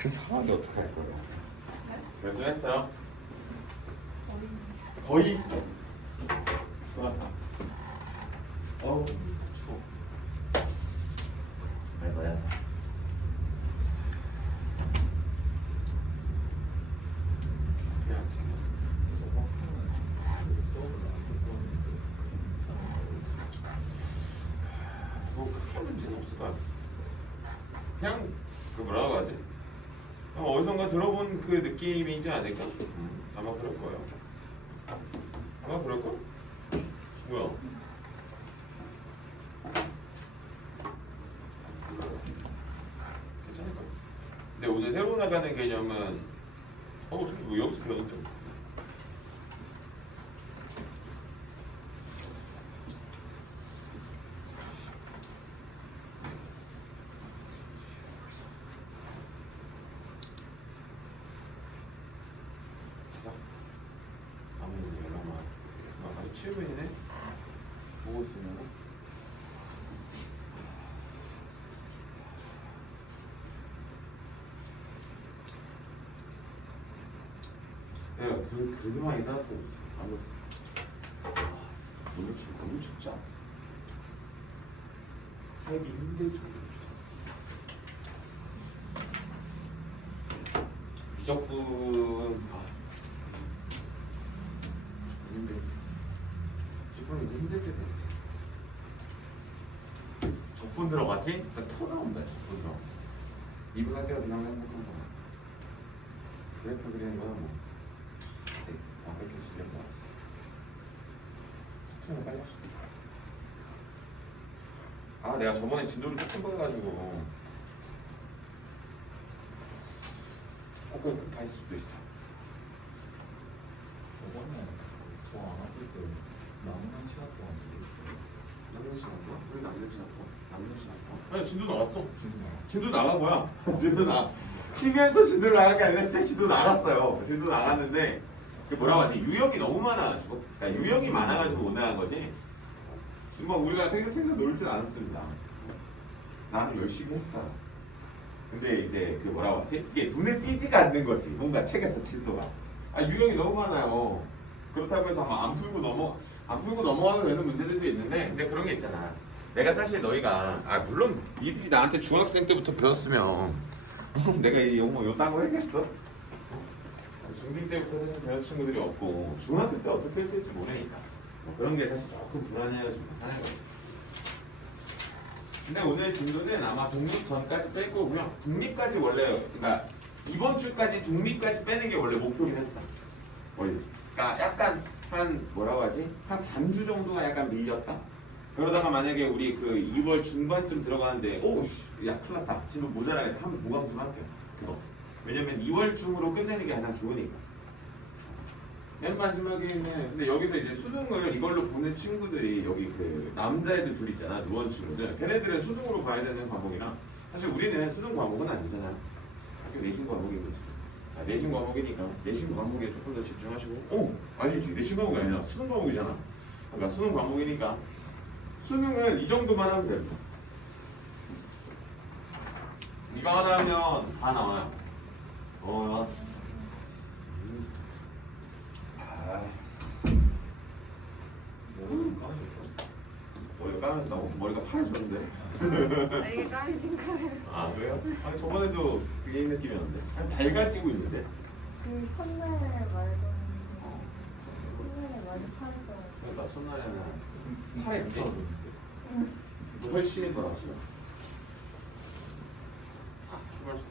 그래서 하나도 어떻게 할 거야? 결정했어요? 거의? 좋았다. 어우 추워. 이거 해야지. 뭐 크게 문제는 없을 것 같아. 그냥 그 뭐라고 하지? 그냥 어디선가 들어본 그 느낌이지 않을까? 아마 그럴 거예요. 아마 그럴 걸? 뭐야? 괜찮을 거야. 근데 오늘 새로 나가는 개념은 좀 여기서 배웠는데. 가자. 아무튼 연락만. 아직 7분이네. 보고 있으면. 내가 그렇게 많이 따뜻하고 있어. 안 그랬어. 너무 춥지 않았어. 살기 힘들 정도로 추웠어. 이적분 힘들지. 무조건 이제 힘들 때 됐지. 적분 들어가지? 진짜 토 나온다. 적분 들어가 진짜. 이분 할 때가 그냥 행복한 거야. 그래프 그리는 거야 뭐. 이제 완벽해지려고 알았어. 토트넘을 빨리 합시다. 아 내가 저번에 진도를 조금 봐가지고 조금 급할 수도 있어. 저번에 저 안 왔을 때 남는 시간 동안 모르겠어요. 남는 시간 뭐? 우리 남는 시간 뭐? 남는 시간 뭐? 아니 진도 나왔어. 지금 진도 나간 거야. 진도 나 쉬면서 진도 나간 게 아니라 진짜 진도 나갔어요. 진도 나갔는데 그 뭐라고 하지? 유형이 너무 많아가지고 그러니까 유형이 많아가지고 못 나간 거지. 지금 막 우리가 탱탱탱 놀진 않았습니다. 나는 열심히 했어. 근데 이제 그 뭐라고 하지? 이게 눈에 띄지가 않는 거지. 뭔가 책에서 진도가. 아 유형이 너무 많아요. 그렇다고 해서 안 풀고 넘어가도 되는 문제들도 있는데 근데 그런 게 있잖아. 내가 사실 너희가 물론 니들이 나한테 중학생 때부터 배웠으면 내가 이 영어 요딴 했겠어? 중딩 때부터 사실 배운 친구들이 없고 중학교 때 어떻게 했을지 모르니까 뭐 그런 게 사실 조금 불안해가지고 하는 거예요. 근데 오늘 진도는 아마 독립 전까지 뺄 거고요. 독립까지 원래 그러니까 이번 주까지 독립까지 빼는 게 원래 목표긴 했어. 원래. 그러니까 약간 한 뭐라고 하지? 한 반주 정도가 약간 밀렸다. 그러다가 만약에 우리 그 2월 중반쯤 들어가는데 야 큰일 났다. 지금 모자라겠다. 한번 보강 좀 할게. 그거. 왜냐면 2월 중으로 끝내는 게 가장 좋으니까. 맨 마지막에는 근데 여기서 이제 수능을 이걸로 보는 친구들이 여기 그 남자애들 둘 있잖아. 누원 친구들. 걔네들은 수능으로 봐야 되는 과목이라 사실 우리는 수능 과목은 아니잖아. 학교 내신 과목인 거지. 내신 과목이니까 내신 과목에 조금 더 집중하시고 아니지 내신 과목이 아니라 수능 과목이잖아. 그러니까 수능 과목이니까 수능은 이 정도만 하면 됩니다. 이거 하나 하면 다 나와요. 머리가 까매졌다고? 머리가 파래졌는데? 이게 까매진 거예요. 아 그래요? 아니 저번에도 그게 느낌이었는데 밝아지고 있는데? 그 첫날에 말던 첫날에 많이 파래서 그러니까 첫날에는 파랬지? 훨씬 더 나왔어. 출발해서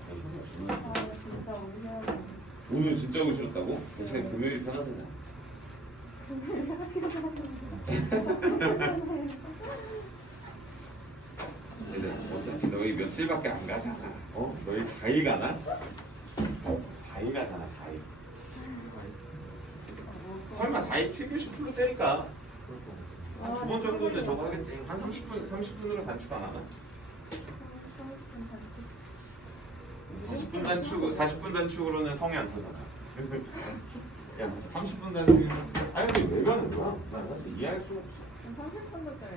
아 진짜 오셔야 돼. 오늘 진짜 오기 싫었다고? 대신에 금요일이 편하잖아. 근데 어차피 너희 며칠밖에 안 가잖아. 너희 4일 가나? 4일 가잖아 4일. 설마 4일 7교시 풀로 때니까 한 두 번 정도는 저거 하겠지. 한 30분으로 단축 안 하나? 40분 단축으로는 성에 안 차잖아. 야 30분 단축이면 근데 왜 가는 거야? 난 사실 이해할 수가 없어. 30분짜리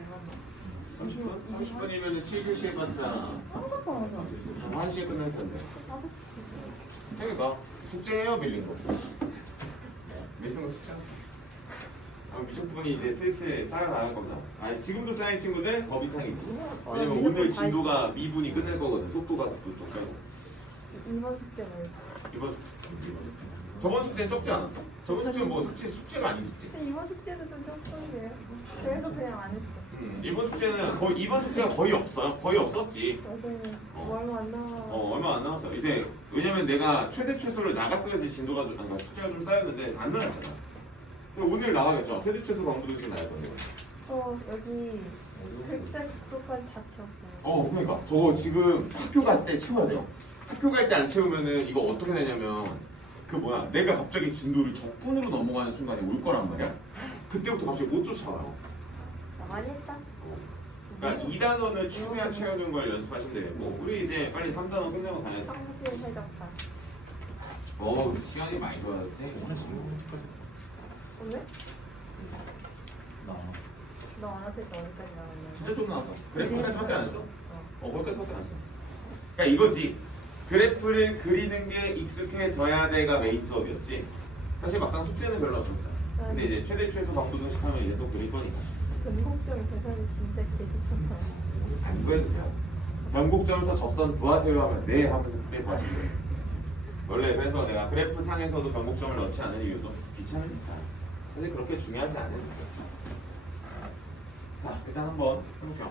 이거 30분이면 7교시 해봤자 아무것도 안 하죠. 한 1시에 끝날 텐데. 그러니까 숙제예요, 밀린 거. 밀린 거 숙제였어. 미적분이 이제 슬슬 쌓여나갈 겁니다. 아니 지금도 쌓인 친구들 법 이상이지. 왜냐면 오늘 진도가 미분이 끝날 거거든. 속도가 속도 쪽 빼고. 이번 숙제 말고. 이번 숙제. 저번 숙제는 적지 않았어? 저번 숙제는 뭐 숙제가 아니었지. 근데 이번 숙제도 좀 적던데요. 그래서 그냥 안 했어. 이번 숙제는 거의 이번 숙제가 거의 없어요. 거의 없었지. 어제는 뭐 얼마 안 남아. 얼마 안 남았어. 이제 왜냐면 내가 최대 최소를 나갔어야지 진도가 좀 그러니까 숙제가 좀 쌓였는데 안 나갔잖아. 오늘 나가겠죠. 최대 최소 강부등식 나갈 건데. 여기 글자 국소까지 다 채웠어요. 그러니까 저거 지금 학교 갈 때 채워야 돼요. 학교 갈 때 안 채우면은 이거 어떻게 되냐면 내가 갑자기 진도를 적분으로 넘어가는 순간에 올 거란 말이야. 그때부터 갑자기 못 쫓아와요. 나 많이 했다. 그러니까 2단원을 최대한 채우는 걸 연습하시면 되고 우리 이제 빨리 3단원 끝내고 가야지. 성실 해적다. 시간이 많이 좋아졌지. 오늘 지금 오늘? 나 너 안 왔을 때 어디까지 나왔냐? 진짜 좀 나왔어. 그래프까지밖에 안 했어. 어. 거기까지밖에 안 했어. 그러니까 이거지. 그래프를 그리는 게 익숙해져야 돼가 메인 수업이었지. 사실 막상 숙제는 별로 없었어. 근데 이제 최대 최소 방부등식 하면 이제 또 그릴 거니까. 변곡점 계산이 진짜 개귀찮다. 안 그래도 돼요. 변곡점에서 접선 구하세요 하면 네 하면서 그때 봐주면 돼. 원래 그래서 내가 그래프 상에서도 변곡점을 넣지 않은 이유도 귀찮으니까. 사실 그렇게 중요하지 않으니까. 자, 일단 한번 해볼게요.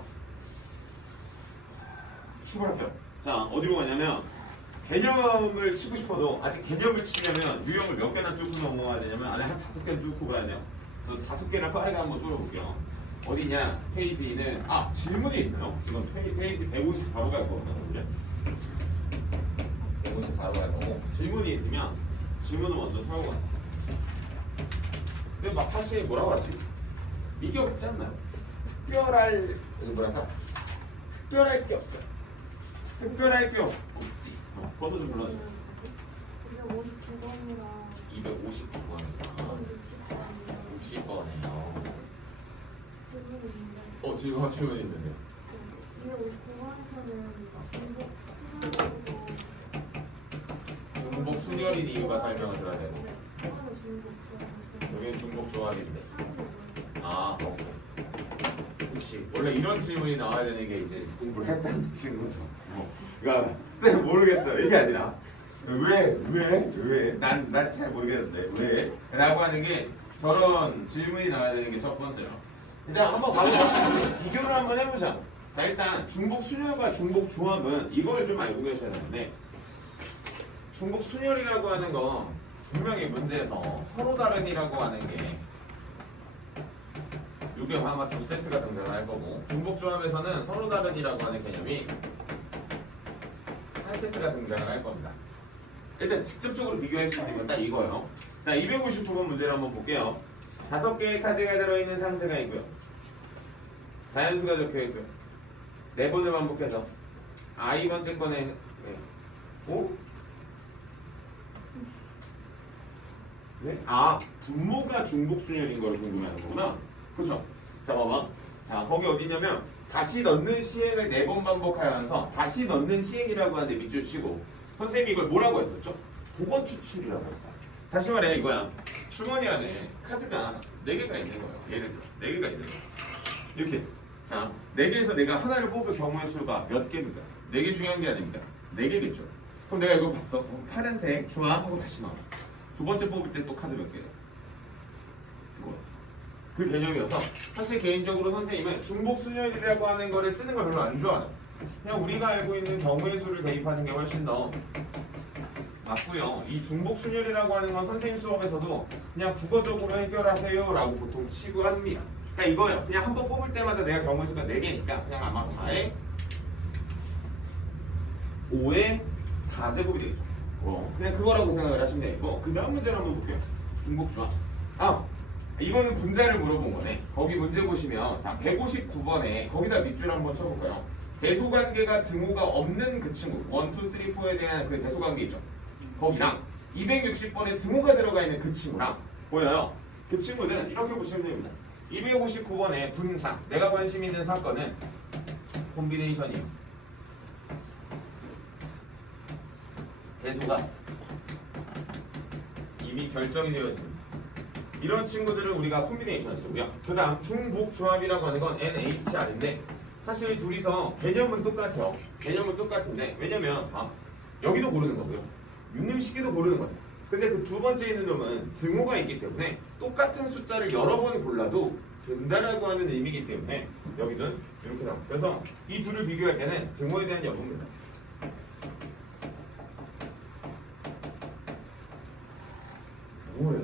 출발할게요. 자, 어디로 가냐면 개념을 치고 싶어도 아직 개념을 치려면 유형을 몇 개나 뚫고 넘어가야 되냐면 안에 한 5개는 뚫고 가야 돼요. 그래서 5개나 빠르게 한번 뚫어볼게요. 어디냐? 페이지는 질문이 있나요? 지금 페이지 154로 갈 거거든요. 154로 갈 거고 질문이 있으면 질문을 먼저 털고 가요. 근데 막 사실 뭐라고 하지? 이게 없지 않나요? 특별할 게 없어요. 특별할 게 없지. 번호 좀 불러줘. 259번이랑 259번이요. 60번이요. 질문이 있는데 질문 있는데. 259번에서는 중복 순열인 이유가 설명을 들어야 되고. 하나는 중복 좋아하시는 여기는 중복 조합인데. 오케이. 그렇지. 원래 이런 질문이 나와야 되는 게 이제 공부를 했다는 친구죠. 그러니까 쌤 모르겠어요. 이게 아니라 왜? 난 잘 모르겠는데 왜? 라고 하는 게 저런 질문이 나와야 되는 게 첫 번째로. 일단 한번 가보자. 비교를 한번 해보자. 자, 일단 중복 순열과 중복 조합은 이걸 좀 알고 계셔야 되는데 중복 순열이라고 하는 건 분명히 문제에서 서로 다른이라고 하는 게 이게 아마 2세트가 등장을 할 거고 중복 조합에서는 서로 다른이라고 하는 개념이 한 세트가 등장을 할 겁니다. 일단 직접적으로 비교할 수 있는 건 딱 이거예요. 자, 259번 문제를 한번 볼게요. 5개의 카드가 들어있는 상자가 있고요. 자연수가 적혀있고요. 4번을 반복해서 이번째 거는 네? 분모가 중복순열인 걸 궁금해하는 거구나. 그쵸? 자, 봐봐. 자, 거기 어디냐면 다시 넣는 시행을 4번 반복하면서 다시 넣는 시행이라고 하는데 밑줄 치고 선생님이 이걸 뭐라고 했었죠? 복원 추출이라고 했어요. 다시 말해 이거야. 주머니 안에 카드가 4개가 있는 거예요. 예를 들어 4개가 있는 거예요. 이렇게 했어. 자, 4개에서 내가 하나를 뽑을 경우의 수가 몇 개입니까? 4개 중요한 게 아닙니다. 4개겠죠. 그럼 내가 이거 봤어. 파란색 좋아 하고 다시 넣어. 두 번째 뽑을 때 또 카드 몇 개야? 그거. 그 개념이어서 사실 개인적으로 선생님은 중복순열이라고 하는 거를 쓰는 걸 별로 안 좋아하죠. 그냥 우리가 알고 있는 경우의 수를 대입하는 게 훨씬 더 맞고요. 이 중복순열이라고 하는 건 선생님 수업에서도 그냥 국어적으로 해결하세요 라고 보통 치고 합니다. 그러니까 이거예요. 그냥 한 번 뽑을 때마다 내가 경우의 수가 4개니까 그냥 아마 4에 5에 4제곱이 되겠죠. 그냥 그거라고 생각을 하시면 되고 그 다음 문제를 한번 볼게요. 중복조합. 이거는 분자를 물어본 거네. 거기 문제 보시면 자 159번에 거기다 밑줄 한번 쳐볼까요? 대소관계가 등호가 없는 그 친구 1, 2, 3, 4에 대한 그 대소관계 있죠. 거기랑 260번에 등호가 들어가 있는 그 친구랑 보여요. 그 친구는 이렇게 보시면 됩니다. 259번에 분사 내가 관심 있는 사건은 콤비네이션이에요. 대소가 이미 결정이 되어 있습니다. 이런 친구들을 우리가 콤비네이션을 쓰고요. 그 다음 중복 조합이라고 하는 건 NHR인데 사실 둘이서 개념은 똑같아요. 개념은 똑같은데 왜냐면 여기도 고르는 거고요. 육림시계도 고르는 거예요. 근데 그 두 번째 있는 놈은 등호가 있기 때문에 똑같은 숫자를 여러 번 골라도 된다라고 하는 의미이기 때문에 여기는 이렇게 나옵니다. 그래서 이 둘을 비교할 때는 등호에 대한 여부입니다. 뭐래?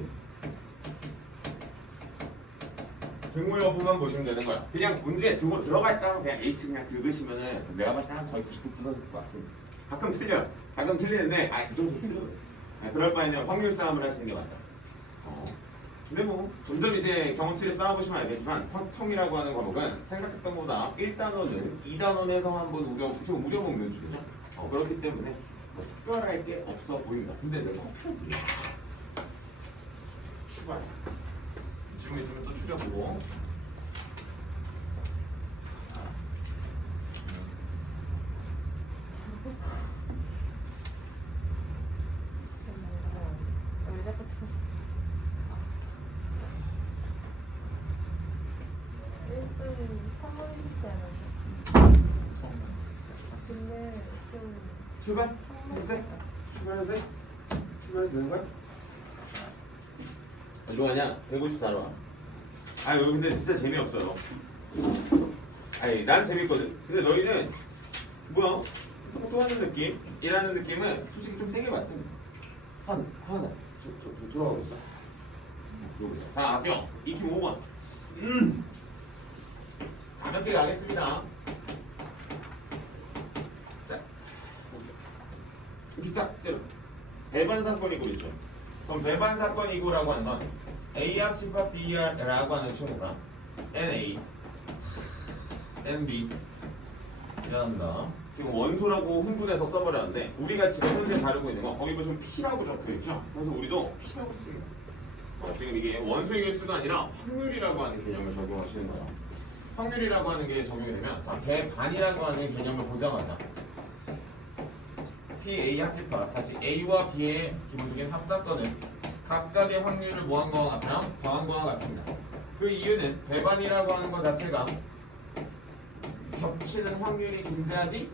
등호 여부만 보시면 되는 거야. 그냥 문제에 등호 들어가 있다고 그냥 H 그냥 긁으시면은 내가 봤을 때 한 거의 99% 맞습니다. 가끔 틀려요. 가끔 틀리는데 그 정도 틀려요. 그럴 바에는 확률 싸움을 하시는 게 맞다. 근데 뭐 점점 이제 경험치를 쌓아보시면 알겠지만 확통이라고 하는 과목은 생각했던 것보다 1단원은 2단원에서 한번 지금 우려먹는 중이죠. 그렇기 때문에 뭐 특별할 게 없어 보입니다. 근데 내 커피 추가하자. 질문 있으면 또 추려보고. 근데 좀 출발? 해도 돼? 출발해도 돼? 출발해도 되는 거야? 좋아하냐? 154로 와. 여기 근데 진짜 재미없어요. 난 재밌거든. 근데 너희는 뭐야? 또 하는 느낌? 이라는 느낌은 솔직히 좀 세게 받습니다. 하나. 저 돌아가고 있어. 여기서. 자, 합격. 2팀 5번. 가볍게 가겠습니다. 자, 이렇게 딱 째려. 배반 사건이고 있죠. 그럼 배반 사건이고라고 하는 건 A 합집합 B라고 하는 친구가 NA, NB 미안합니다. 지금 원소라고 흥분해서 써버렸는데 우리가 지금 현재 다루고 있는 거 거기 보시면 P라고 적혀있죠. 그래서 우리도 P라고 씁니다. 지금 이게 원소일 수가 아니라 확률이라고 하는 개념을 적용하시는 거예요. 확률이라고 하는 게 적용이 되면 자, 배반이라고 하는 개념을 보자마자 P, A 합집합 다시 A와 B의 기본적인 합사건은 각각의 확률을 뭐한 거와 같아요? 더한 거와 같습니다. 그 이유는 배반이라고 하는 것 자체가 겹치는 확률이 존재하지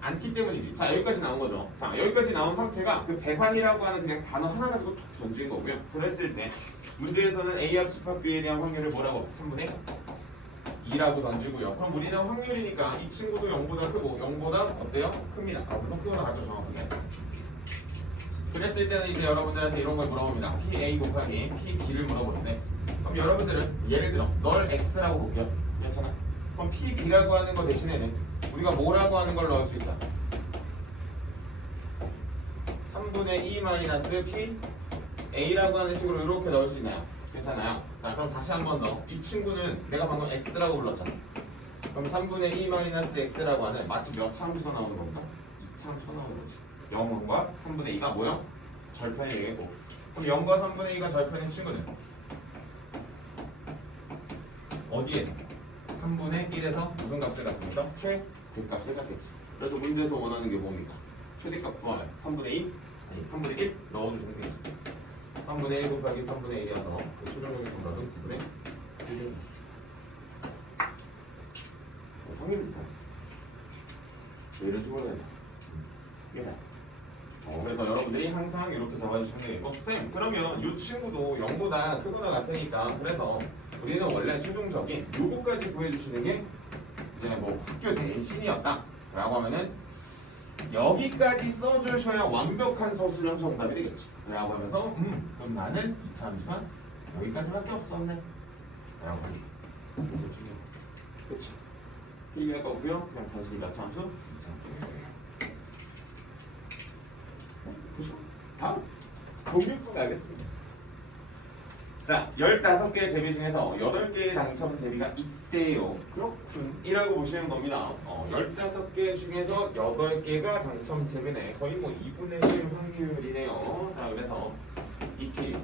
않기 때문이지. 자, 여기까지 나온 거죠. 자, 여기까지 나온 상태가 그 배반이라고 하는 그냥 단어 하나 가지고 툭 던진 거고요. 그랬을 때 문제에서는 A 합집합 B에 대한 확률을 뭐라고? 3분의 2라고 던지고요. 그럼 우리는 확률이니까 이 친구도 0보다 크고 0보다 어때요? 큽니다. 물론 크거나 같죠, 정확하게. 그랬을 때는 이제 여러분들한테 이런 걸 물어봅니다. PA 곱하기 PB를 물어보는데 그럼 여러분들은 예를 들어 널 X라고 볼게요. 괜찮아? 그럼 PB라고 하는 거 대신에는 우리가 뭐라고 하는 걸 넣을 수 있어? 3분의 2 마이너스 P A라고 하는 식으로 이렇게 넣을 수 있나요? 괜찮아요? 자, 그럼 다시 한 번 더. 이 친구는 내가 방금 X라고 불렀잖아. 그럼 3분의 2 마이너스 X라고 하는 마치 몇 참수가 나오는 건가? 2참수 나오는 거지. 0과 3분의 2가 뭐요? 절편이 되겠고. 그럼 0과 3분의 2가 절편인 친구는 어디에서? 3분의 1에서 무슨 값을 갖습니까? 최대값을 갖겠지. 그래서 문제에서 원하는 게 뭡니까? 최대값 구하래. 3분의 2? 아니 3분의 1 넣어주시면 되겠지. 3분의 1 곱하기 3분의 1이어서 그 최종적인 정답은 9분의 1입니다. 확률입니다. 이런 식으로 해야 돼. 그래서 여러분들이 항상 이렇게 잡아주시면 되겠고 쌤 그러면 이 친구도 0보다 크거나 같으니까 그래서 우리는 원래 최종적인 요거까지 구해주시는 게 이제 뭐 학교 대신이었다 라고 하면은 여기까지 써주셔야 완벽한 서술형 정답이 되겠지 라고 하면서 그럼 나는 이참수만 여기까지밖에 없었네 라고 하니까 그치 필기할 거고요 그냥 단순히 나참수 이참수 다음 공유품 가겠습니다. 자, 15개의 제비 중에서 8개의 당첨 제비가 있대요. 그렇군 이라고 보시는 겁니다. 15개 중에서 8개가 당첨 제비네. 거의 뭐 2분의 1 확률이네요. 자, 그래서 이렇게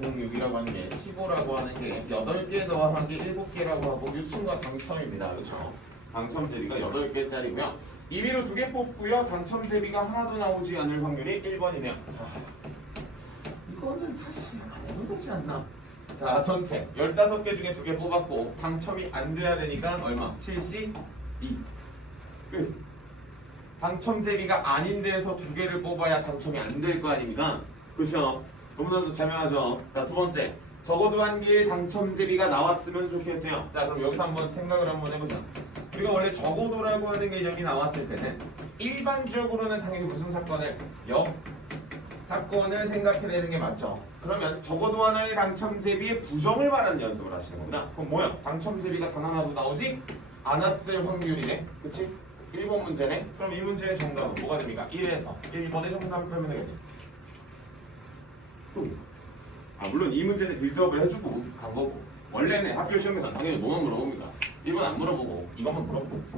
06이라고 하는 게 15라고 하는 게 8개 더하기 7개라고 하고 이 친구가 당첨입니다. 그렇죠? 당첨 제비가 8개짜리고요. 임의로 2개 뽑고요. 당첨 제비가 하나도 나오지 않을 확률이 1번이네요. 자, 이거는 사실 안 해도 되지 않나? 자, 전체 15개 중에 2개 뽑았고 당첨이 안 돼야 되니까 얼마? 72. 끝. 당첨 제비가 아닌 데서 2개를 뽑아야 당첨이 안 될 거 아닙니까? 그렇죠? 너무나도 자명하죠? 자, 두 번째. 적어도 한 개의 당첨 제비가 나왔으면 좋겠대요. 자, 그럼 여기서 한번 생각을 한번 해보자. 우리가 원래 적어도라고 하는 개념이 나왔을 때는 일반적으로는 당연히 무슨 사건을 사건을 생각해내는 게 맞죠. 그러면 적어도 하나의 당첨 제비의 부정을 말하는 연습을 하시는 겁니다. 그럼 뭐야? 당첨 제비가 단 하나도 나오지 않았을 확률이네. 그치? 1번 문제네. 그럼 이 문제의 정답은 뭐가 됩니까? 1에서 1번의 정답을 빼면 되겠죠. 물론 이 문제는 빌드업을 해주고 간 거고 원래는 학교 시험에서 당연히 뭐만 물어봅니다. 1번 안 물어보고 이것만 물어보겠지.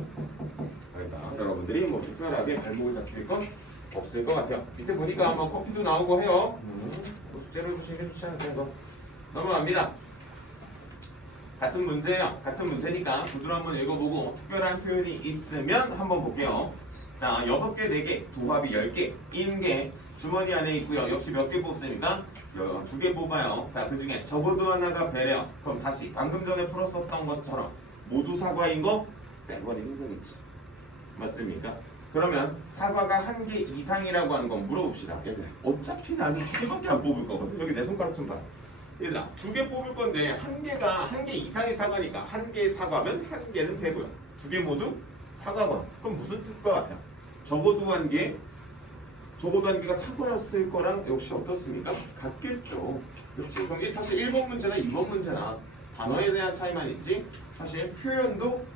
그러니까 여러분들이 뭐 특별하게 발목을 잡힐 건 없을 것 같아요. 밑에 보니까 뭐 커피도 나오고 해요. 뭐 숙제를 보시는 게 좋지 않을까요? 넘어갑니다. 같은 문제예요. 같은 문제니까 구두로 한번 읽어보고 특별한 표현이 있으면 한번 볼게요. 자, 6개, 4개, 도합이 10개, 인개 주머니 안에 있고요. 역시 몇 개 뽑습니까? 2개 뽑아요. 자, 그 중에 적어도 하나가 배려. 그럼 다시 방금 전에 풀었었던 것처럼 모두 사과인 거 빼버리기 힘들겠지. 맞습니까? 그러면 사과가 1개 이상이라고 하는 건 물어봅시다. 얘들 어차피 나는 2개밖에 안 뽑을 거거든. 여기 내 손가락 좀 봐. 얘들아 2개 뽑을 건데 1개 이상의 사과니까 1개의 사과면 1개는 배고요. 2개 모두 사과건. 그럼 무슨 뜻과 같아요? 적어도 한 개가 사과였을 거랑 역시 어떻습니까? 같겠죠. 그렇지. 그럼 이게 사실 1번 문제나 2번 문제나 단어에 대한 차이만 있지 사실 표현도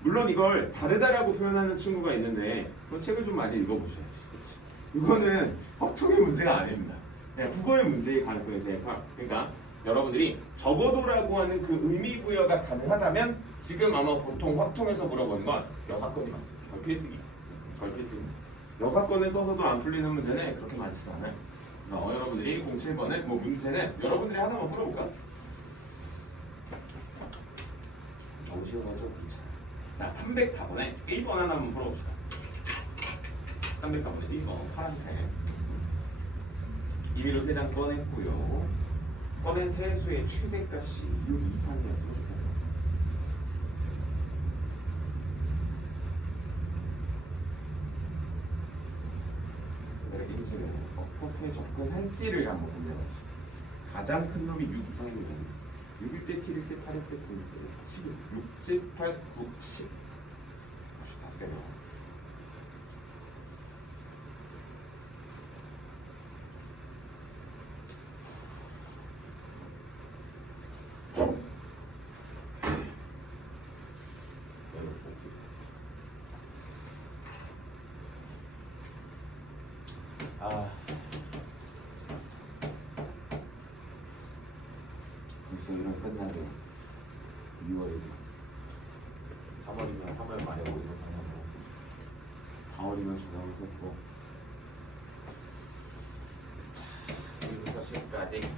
물론 이걸 다르다라고 표현하는 친구가 있는데 그 책을 좀 많이 읽어보셔야지. 그렇지. 이거는 확통의 문제가 아닙니다. 그냥 국어의 문제일 가능성이 제일 커요. 그러니까 여러분들이 적어도라고 하는 그 의미 부여가 가능하다면 지금 아마 보통 확통에서 물어보는 건 여사건이 맞습니다. 거의 필수기. 여사건을 써서도 안 풀리는 문제는 그렇게 많지도 않아요. 그래서 여러분들이 07번은 뭐 문제는 여러분들이 하나만 풀어볼까? 너무 쉬워가지고 자, 304번에 1번 하나만 풀어봅시다. 304번에 1번 파란색 임의로 3장 꺼냈고요. 꺼낸 세수의 최대값이 6 이상이었으면 좋겠네요. 인지는 어떻게 접근할지를 한번 고민해보죠. 가장 큰 놈이 6 이상입니다. 6일 때, 7일 때, 8일 때, 9일 때, 10일, 6, 7, 8, 9, 10 5개네요. 불성이랑 끝나게 2월이고 3월이면 3월 말에 오고 4월이면 중간에 썼고 자, 1부터 10까지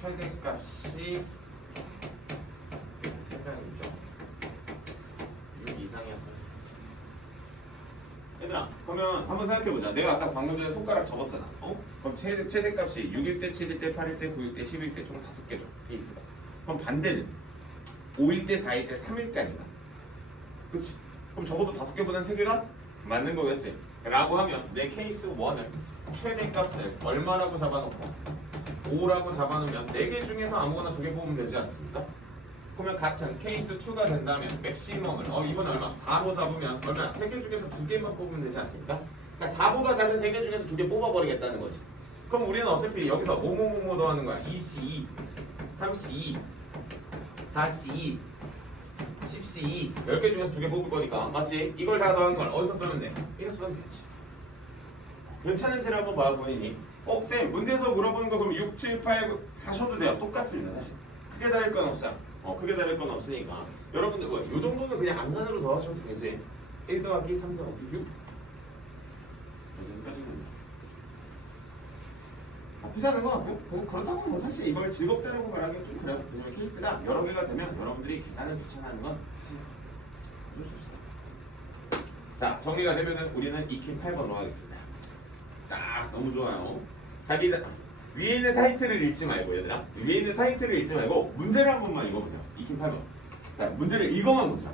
최대값이 3장이죠. 6 이상이었어요. 얘들아 그러면 한번 생각해보자. 내가 아까 방금 전에 손가락 접었잖아. 그럼 최대값이 6일 때, 7일 때, 8일 때, 9일 때, 10일 때 총 5개죠. 케이스가. 그럼 반대는 5일 때, 4일 때, 3일 때 아닌가? 그치? 그럼 적어도 5개보다는 3개가 맞는 거겠지? 라고 하면 내 케이스 1을 최대값을 얼마라고 잡아놓고 5라고 잡아놓으면 4개 중에서 아무거나 2개 뽑으면 되지 않습니까? 그러면 같은 케이스 2가 된다면 맥시멈을 이번 얼마? 4로 잡으면 얼마? 3개 중에서 2개만 뽑으면 되지 않습니까? 그러니까 4보다 작은 3개 중에서 2개 뽑아버리겠다는 거지. 그럼 우리는 어차피 여기서 뭐뭐뭐뭐 더하는 거야. 2C2, 3C2, 4C2, 10C2 10개 중에서 2개 뽑을 거니까 맞지? 이걸 다 더한 걸 어디서 빼면 돼? 1에서 빼면 되지. 괜찮은지를 한번 봐 보이니? 쌤 문제에서 물어보는 거 그럼 6, 7, 8 하셔도 돼요. 똑같습니다 사실. 크게 다를 건 없어요. 크게 다를 건 없으니까 여러분들 요 정도는 그냥 암산으로 더하셔도 되지. 1 더하기 3 더하기 6 여기까지 됩니다. 나쁘지 않은 것 같고 그렇다고 뭐 사실 이걸 즐겁다라고 말하기는 좀 그래요. 왜냐면 케이스가 여러 개가 되면 여러분들이 계산을 귀찮아하는 건 사실 어쩔 수 없어요. 자, 정리가 되면은 우리는 익힌 8번으로 하겠습니다. 딱 너무 좋아요. 자기 위에 있는 타이틀을 읽지 말고 얘들아. 위에 있는 타이틀을 읽지 말고 문제를 한 번만 읽어보세요. 익힌 8번. 자, 문제를 읽어만 보자.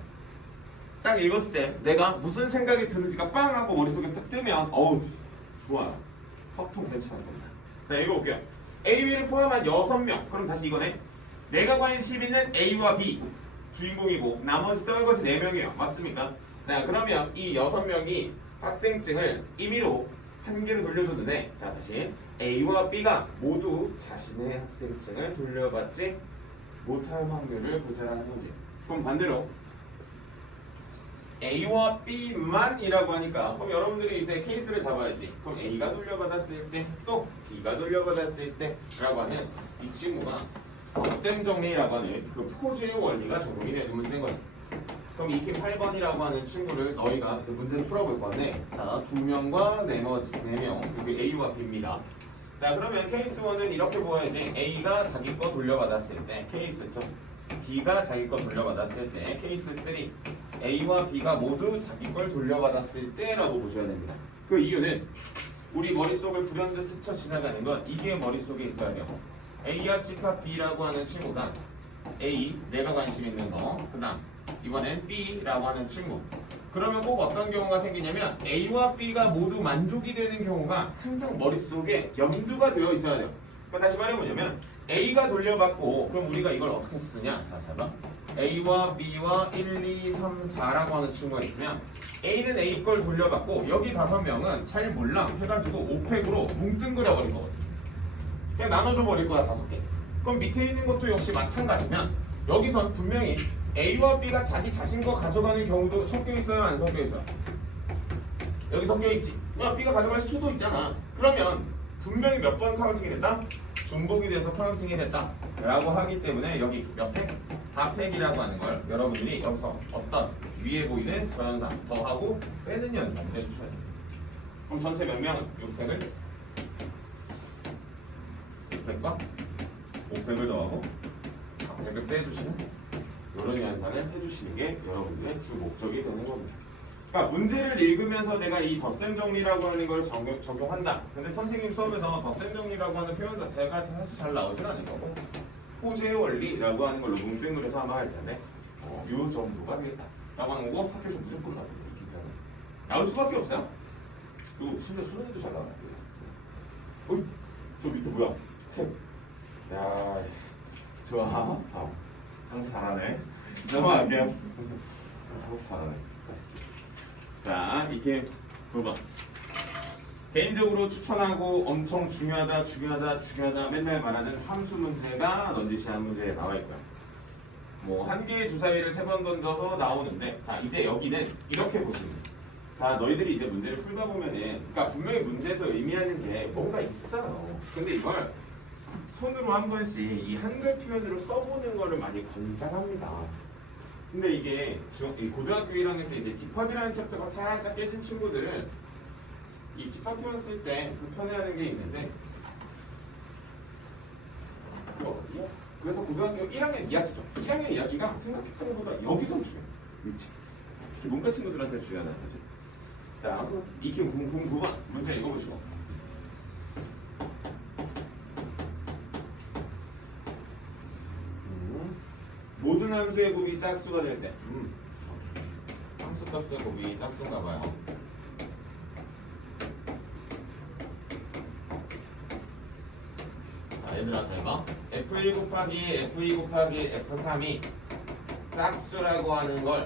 딱 읽었을 때 내가 무슨 생각이 드는지가 빵 하고 머릿속에 딱 뜨면 어우 좋아. 확통 괜찮은 겁니다. 자, 읽어볼게요. A, B를 포함한 6명. 그럼 다시 이거네. 내가 관심 있는 A와 B 주인공이고 나머지 떨거지 4명이에요. 맞습니까? 자, 그러면 이 6명이 학생증을 임의로 한 개를 돌려줬는데, 자 다시 A와 B가 모두 자신의 학생증을 돌려받지 못할 확률을 보자라는 거지. 그럼 반대로 A와 B만이라고 하니까 그럼 여러분들이 이제 케이스를 잡아야지. 그럼 A가 돌려받았을 때 또 B가 돌려받았을 때라고 하는 이 친구가 덧셈 정리라고 하는 그 포즈의 원리가 적용이 되는 문제인 거지. 그럼 익힌 8번이라고 하는 친구를 너희가 이제 문제를 풀어볼 건데, 자 2명과 나머지 4명, 여기 A와 B입니다. 자 그러면 케이스 1은 이렇게 보아야지. A가 자기 거 돌려받았을 때 케이스 2, B가 자기 거 돌려받았을 때 케이스 3, A와 B가 모두 자기 걸 돌려받았을 때라고 보셔야 됩니다. 그 이유는 우리 머릿속을 불현듯 스쳐 지나가는 건 이게 머릿속에 있어야 돼요. A와 C와 B라고 하는 친구가 A, 내가 관심 있는 거, 그 다음 이번엔 B라고 하는 친구. 그러면 꼭 어떤 경우가 생기냐면 A와 B가 모두 만족이 되는 경우가 항상 머릿속에 염두가 되어 있어야 돼요. 그러니까 다시 말해보냐면 A가 돌려받고, 그럼 우리가 이걸 어떻게 쓰냐? 자, 잘 봐. A와 B와 1, 2, 3, 4라고 하는 친구가 있으면 A는 A 걸 돌려받고 여기 5명은 잘 몰라 해가지고 5팩으로 뭉뚱그려 버릴 거거든. 그냥 나눠줘 버릴 거야 5개. 그럼 밑에 있는 것도 역시 마찬가지면 여기선 분명히 A와 B가 자기 자신 거 가져가는 경우도 섞여 있어요, 안 섞여 있어요? 여기 섞여 있지. 야, B가 가져갈 수도 있잖아. 그러면 분명히 몇 번 카운팅이 됐다? 중복이 돼서 카운팅이 됐다 라고 하기 때문에 여기 몇 팩? 4팩이라고 하는 걸 여러분들이 여기서 어떤 위에 보이는 저 현상 더하고 빼는 현상을 해주셔야 됩니다. 그럼 전체 몇 명은 6팩을 6팩과 5팩을 더하고 4팩을 빼주시는 이런 현상을 해주시는 게 여러분들의 주 목적이 되는 겁니다. 그러니까 문제를 읽으면서 내가 이 덧셈 정리라고 하는 걸 적용한다. 근데 선생님 수업에서 덧셈 정리라고 하는 표현 자체가 사실 잘 나오진 않을 거고, 포즈의 원리라고 하는 걸로 뭉뚱그려서 아마 할 텐데 요 정도가 되겠다 라고 하는 거고, 학교에서 무조건 나옵니다. 나올 수밖에 없어요. 그리고 심지어 수능에도 잘 나와요. 어이, 저 밑에 뭐야? 책. 야, 좋아. 장수 잘하네. 넘어갈게요. 장수 잘하네. 자, 이렇게 봐봐. 개인적으로 추천하고 엄청 중요하다 맨날 말하는 함수 문제가 넌지시한 문제에 나와 있고요. 뭐 한 개의 주사위를 3번 던져서 나오는데, 자 이제 여기는 이렇게 보시면 돼요. 다 너희들이 이제 문제를 풀다 보면은, 그러니까 분명히 문제에서 의미하는 게 뭔가 있어요. 근데 이걸 손으로 한 번씩 이 한글 표현으로 써보는 거를 많이 권장합니다. 근데 이게 이 고등학교 1학년 때 이제 집합이라는 챕터가 살짝 깨진 친구들은 이 집합 표현 쓸 때 불편해하는 게 있는데, 그거 어디야? 그래서 고등학교 1학년 2학기죠. 1학년 2학기가 생각했던 것보다 여기서 중요해. 특히 문과 친구들한테 중요하다는 거지. 자, EQ 9번 문제 읽어보시고. 모든 함수의 곱이 짝수가 될 때, 함수값의 곱이 짝수인가 봐요. 자, 얘들아 잘 봐. F1 곱하기 F2 곱하기 F3이 짝수라고 하는 걸,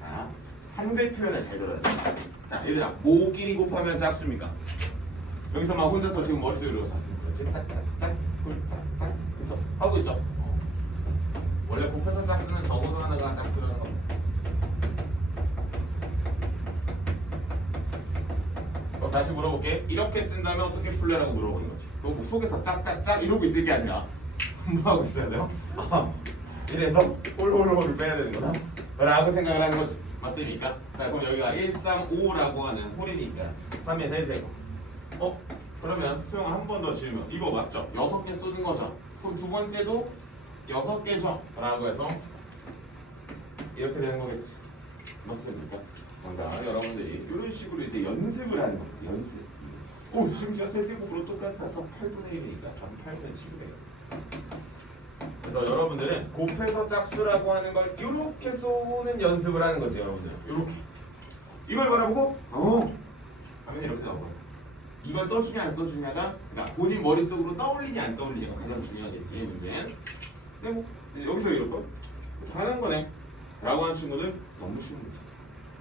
자, 한글 표현을 잘 들어야 돼. 자, 얘들아, 뭐끼리 곱하면 짝수입니까? 여기서 막 혼자서 지금 머릿속에 이러고 짝짝짝, 짝짝, 그쵸? 하고 있죠? 원래 곱해서 짝수는 적어도 하나가 짝수라는 겁니다. 다시 물어볼게. 이렇게 쓴다면 어떻게 풀래라고 물어보는 거지. 또 속에서 짝짝짝 이러고 있을 게 아니라 뭐 하고 있어야 돼요? 이래서 홀홀홀을 빼야 되는 거다 라고 생각을 하는 거지. 맞습니까? 자, 그럼 여기가 1, 3, 5라고 하는 홀이니까 3의 세제곱. 그러면 소영아 한 번 더 지으면 이거 맞죠? 6개 쓰는 거죠. 그럼 두 번째도 6개죠 라고 해서 이렇게 되는 거겠지. 맞습니까? 그러니까 여러분들이 이런 식으로 이제 연습을 하는 거예요. 연습. 오, 심지어 세제곱으로 똑같아서 8분의 1이니까 전 8분 치면 그래서 여러분들은 곱해서 짝수라고 하는 걸 이렇게 쏘는 연습을 하는 거지, 여러분들. 이렇게. 이걸 바라보고 하면 이렇게 나와요. 이걸 써주냐 안 써주냐가 그러니까 본인 머릿속으로 떠올리냐 안 떠올리냐가 가장 중요하겠지, 문제는. 근데 뭐 여기서 이럴 거 하는 거네 라고 하는 친구는 너무 쉬운 문제.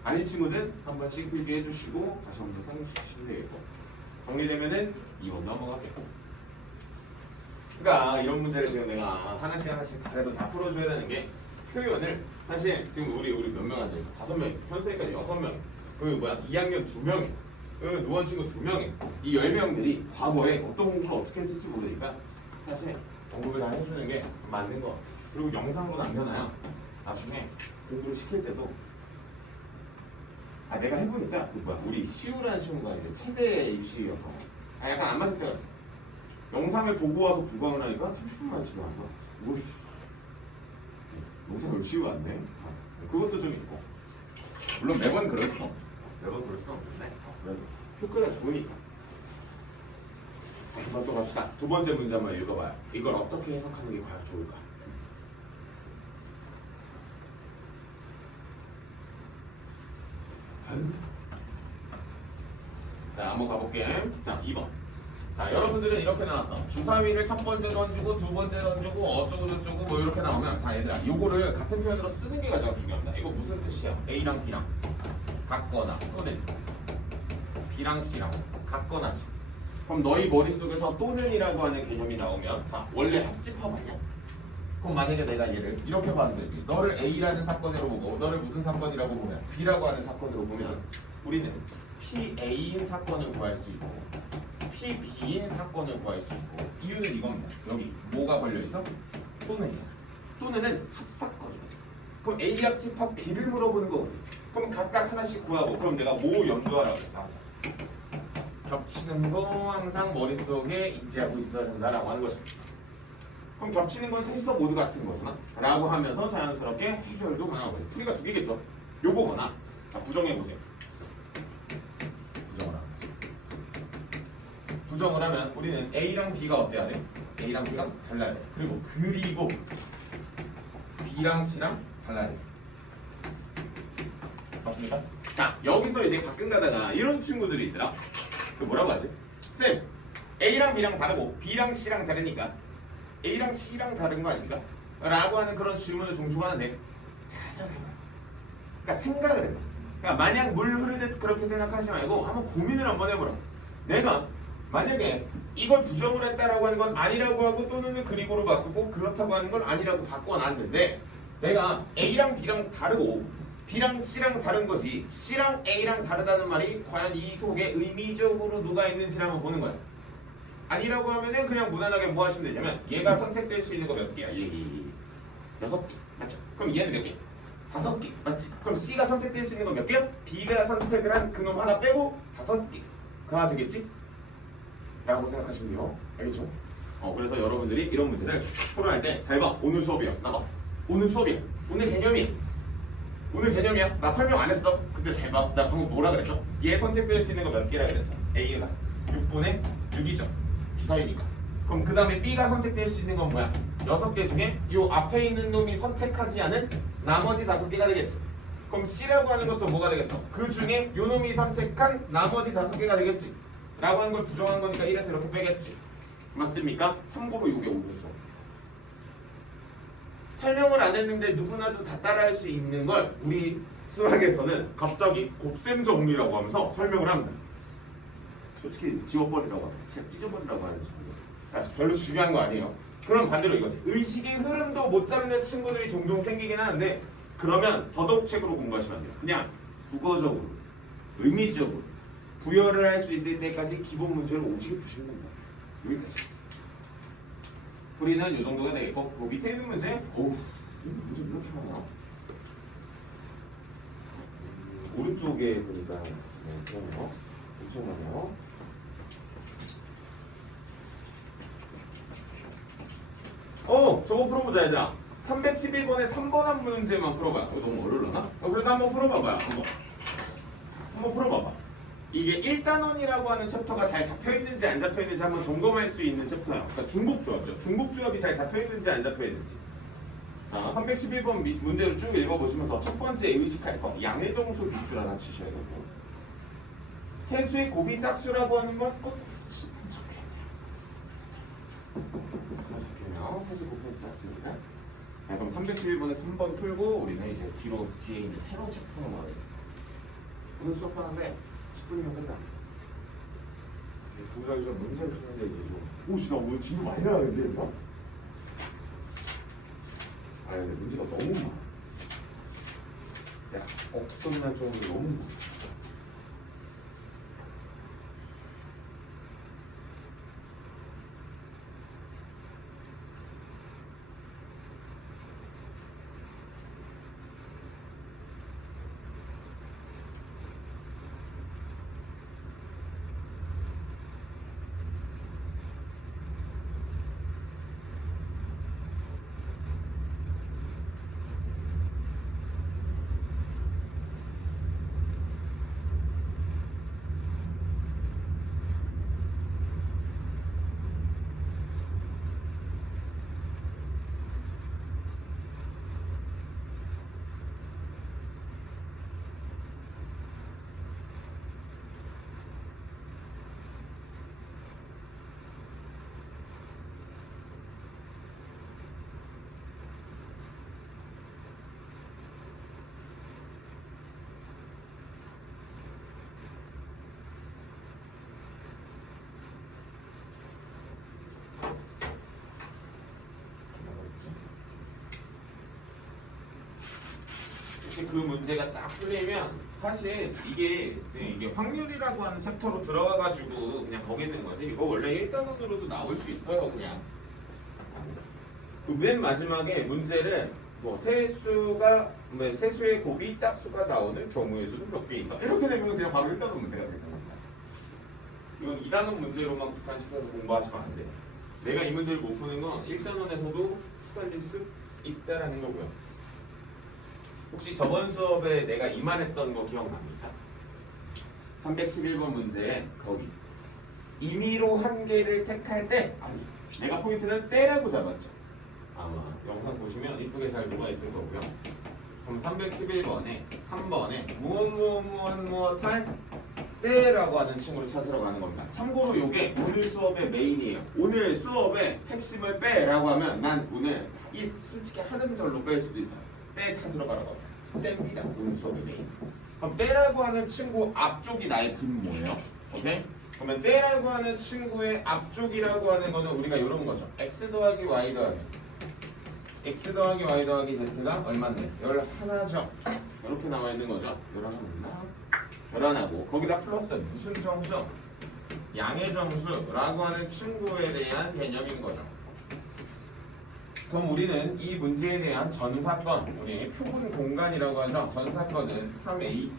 아닌 친구는 한 번씩 필기해 주시고 다시 한번 상기시키시면 되겠고, 정리되면은 2번 넘어가겠고. 그러니까 이런 문제를 지금 내가 하나씩 그래도 다 풀어줘야 되는 게, 표현을 사실 지금 우리 몇 명 앉아있어? 5명이지. 현수이까지 6명. 그리고 2학년 2명이, 누원 친구 2명이. 이 10명들이 과거에 어떤 공부를 어떻게 했을지 모르니까 사실 공부를 다 해주는 게 맞는 거 같아. 그리고 영상으로 남겨놔요. 나중에 공부를 시킬 때도 내가 해보니까 우리 시우라는 친구가 이제 체대 입시여서 약간 안 맞을 때가 있어. 영상을 보고 와서 구강을 하니까 30분만 집에 간 거야. 오씨, 영상을 시우가 안 돼. 그것도 좀 있고. 물론 매번 그럴 수 없어. 매번 그럴 수 없는데 그래도 효과가 좋으니까. 자, 한번 또 갑시다. 두 번째 문제 한번 읽어봐요. 이걸 어떻게 해석하는 게 과연 좋을까? 자, 한번 가볼게. 자, 2번. 자, 여러분들은 이렇게 나왔어. 주사위를 첫 번째 던지고 두 번째 던지고 어쩌고 저쩌고 뭐 이렇게 나오면, 자 얘들아, 요거를 같은 표현으로 쓰는 게 가장 중요합니다. 이거 무슨 뜻이야? A랑 B랑 같거나 또는 B랑 C랑 같거나지. 그럼 너희 머릿속에서 또는이라고 하는 개념이 나오면, 자 원래 합집합 아니야? 그럼 만약에 내가 얘를 이렇게 봐도 되지. 너를 A라는 사건으로 보고 너를 무슨 사건이라고 보면 B라고 하는 사건으로 보면, 우리는 PA인 사건을 구할 수 있고 PB인 사건을 구할 수 있고, 이유는 이겁니다. 여기 뭐가 걸려있어? 또는이잖아. 또는은 합사건이거든. 그럼 A 합집합 B를 물어보는 거거든. 그럼 각각 하나씩 구하고, 그럼 내가 뭐 연구하라고 했어? 항상 겹치는 거 항상 머릿속에 인지하고 있어야 된다라고 하는 거죠. 그럼 겹치는 건 셋이서 모두 같은 거잖아 라고 하면서 자연스럽게 해결도 가능하고, 풀이가 두 개겠죠. 요거거나, 자 부정해보세요. 부정을 하면 우리는 A랑 B가 어때야 돼? A랑 B가 달라야 돼. 그리고 B랑 C랑 달라야 돼. 맞습니까? 자, 여기서 이제 가끔 가다가 이런 친구들이 있더라. 그 뭐라고 하지? 쌤, A랑 B랑 다르고 B랑 C랑 다르니까 A랑 C랑 다른 거 아닙니까? 라고 하는 그런 질문을 종종 하는데, 잘 생각해봐. 그러니까 생각을 해봐. 그러니까 마냥 물 흐르듯 그렇게 생각하지 말고 한번 고민을 한번 해보라. 내가 만약에 이걸 부정을 했다라고 하는 건 아니라고 하고 또는 그리고로 바꾸고 그렇다고 하는 건 아니라고 바꿔놨는데, 내가 A랑 B랑 다르고 B랑 C랑 다른 거지 C랑 A랑 다르다는 말이 과연 이 속에 의미적으로 누가 있는지를 한번 보는 거야. 아니라고 하면은 그냥 무난하게 뭐 하시면 되냐면, 얘가 선택될 수 있는 거 몇 개야? 6개 맞죠? 그럼 얘는 몇 개? 5개 맞지? 그럼 C가 선택될 수 있는 거 몇 개야? B가 선택을 한 그놈 하나 빼고 5개가 되겠지? 라고 생각하시면 돼요. 알겠죠? 그래서 여러분들이 이런 문제를 풀어할 때 잘 봐. 오늘 수업이야. 나봐. 오늘 수업이야. 오늘 개념이야. 오늘 개념이야. 나 설명 안 했어. 그때 잘 봐. 나 방금 뭐라 그랬죠? 얘 선택될 수 있는 거 몇 개라 그랬어? A가 6분의 6이죠. 주사위니까. 그럼 그 다음에 B가 선택될 수 있는 건 뭐야? 6개 중에 요 앞에 있는 놈이 선택하지 않은 나머지 5개가 되겠지. 그럼 C라고 하는 것도 뭐가 되겠어? 그 중에 요 놈이 선택한 나머지 5개가 되겠지. 라고 하는 걸 부정한 거니까 1에서 이렇게 빼겠지. 맞습니까? 참고로 이게 오늘 수업. 설명을 안 했는데 누구나도 다 따라할 수 있는 걸 우리 수학에서는 갑자기 곱셈 정리라고 하면서 설명을 합니다. 솔직히 지워버리라고 하고 책 찢어버리라고 하는 친구들 별로 중요한 거 아니에요. 그럼 반대로 이거지. 의식의 흐름도 못 잡는 친구들이 종종 생기긴 하는데, 그러면 더더욱책으로 공부하시면 안 돼요. 그냥 국어적으로, 의미적으로 부여를 할 수 있을 때까지 기본 문제를 오지게 푸시면 됩니다. 여기까지. 풀이는 이 정도가 되겠고, 그 밑에 있는 문제, 어우, 이 문제 왜 이렇게 많아? 오른쪽에 보니까 그런 거 엄청 많아요. 저거 풀어보자 얘들아. 311번에 3번 한 문제만 풀어봐요. 너무 어려울라나? 그래도 한번 풀어봐봐요. 한번. 한번 풀어봐봐. 이게 1단원이라고 하는 챕터가 잘 잡혀있는지 안 잡혀있는지 한번 점검할 수 있는 챕터야. 그러니까 중복조합이죠. 중복조합이 잘 잡혀있는지 안 잡혀있는지. 자, 311번 문제를 쭉 읽어보시면서 첫 번째 의식할 거 양의 정수 밑줄 하나 치셔야 되고, 세수의 곱이 짝수라고 하는 건 꼭 적혀있네요. 세수 곱해서 짝수입니다. 자, 그럼 311번에 3번 풀고 우리는 이제 뒤에 있는 새로운 챕터로 넘어가겠습니다. 오늘 수업하는데 10분이면 끝나. 구조하기 전 문제를 푸는데 이제 좀 오씨 나 오늘 진도 많이 나가는데 얘가? 아 근데 문제가 너무 많아. 진짜 억선날 정도로 너무 많아. 그 문제가 딱 풀리면 사실 이게 확률이라고 하는 챕터로 들어가가지고 그냥 거기 있는 거지. 이거 원래 1단원으로도 나올 수 있어요. 그냥 그 맨 마지막에 문제를 뭐 세수의 곱이 짝수가 나오는 경우의 수는 몇 개인가 이렇게 되면 그냥 바로 1단원 문제가 되는 겁니다. 이건 2단원 문제로만 국한시켜서 공부하시면 안 돼요. 내가 이 문제를 못 푸는 건 1단원에서도 헷갈릴 수 있다라는 거고요. 혹시 저번 수업에 내가 이만했던 거 기억납니까? 311번 문제 거기 임의로 한 개를 택할 때 아니 내가 포인트는 때라고 잡았죠. 아마 영상 보시면 이쁘게 잘 녹아 있을 거고요. 그럼 311번에 3번에 무엇할 때라고 하는 친구를 찾으러 가는 겁니다. 참고로 이게 오늘 수업의 메인이에요. 오늘 수업의 핵심을 빼라고 하면 난 오늘 솔직히 한 음절로 뺄 수도 있어요. 때 찾으러 가라고 합니다. 때입니다. 오늘 수업의 메인. 그럼 때라고 하는 친구 앞쪽이 나의 분모예요. 오케이? 그러면 때라고 하는 친구의 앞쪽이라고 하는 거는 우리가 이런 거죠. x 더하기 y 더하기 x 더하기 y 더하기 z가 얼마인데? 11죠. 이렇게 나와 있는 거죠. 11 하고 거기다 플러스 무슨 정수? 양의 정수라고 하는 친구에 대한 개념인 거죠. 그럼 우리는 이 문제에 대한 전사건, 우리 표분 공간이라고 하죠. 전사건은 3h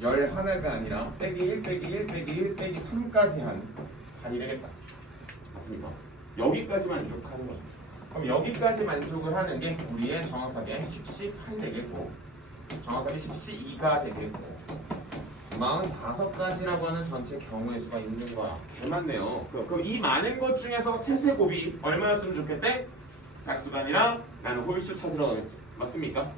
11가 아니라 빼기 1 빼기 1 빼기 1 빼기 3까지 한이 되겠다. 맞습니까? 여기까지만 이렇게 하는 거죠. 그럼 여기까지 만족을 하는 게 우리의 정확하게 10C8 되겠고 정확하게 10C2가 되겠고 45가지라고 하는 전체 경우의 수가 있는 거야. 개 많네요. 그럼 이 많은 것 중에서 셋의 곱이 얼마였으면 좋겠대? 짝수가 아니라 나는 홀수 찾으러 가겠지. 맞습니까?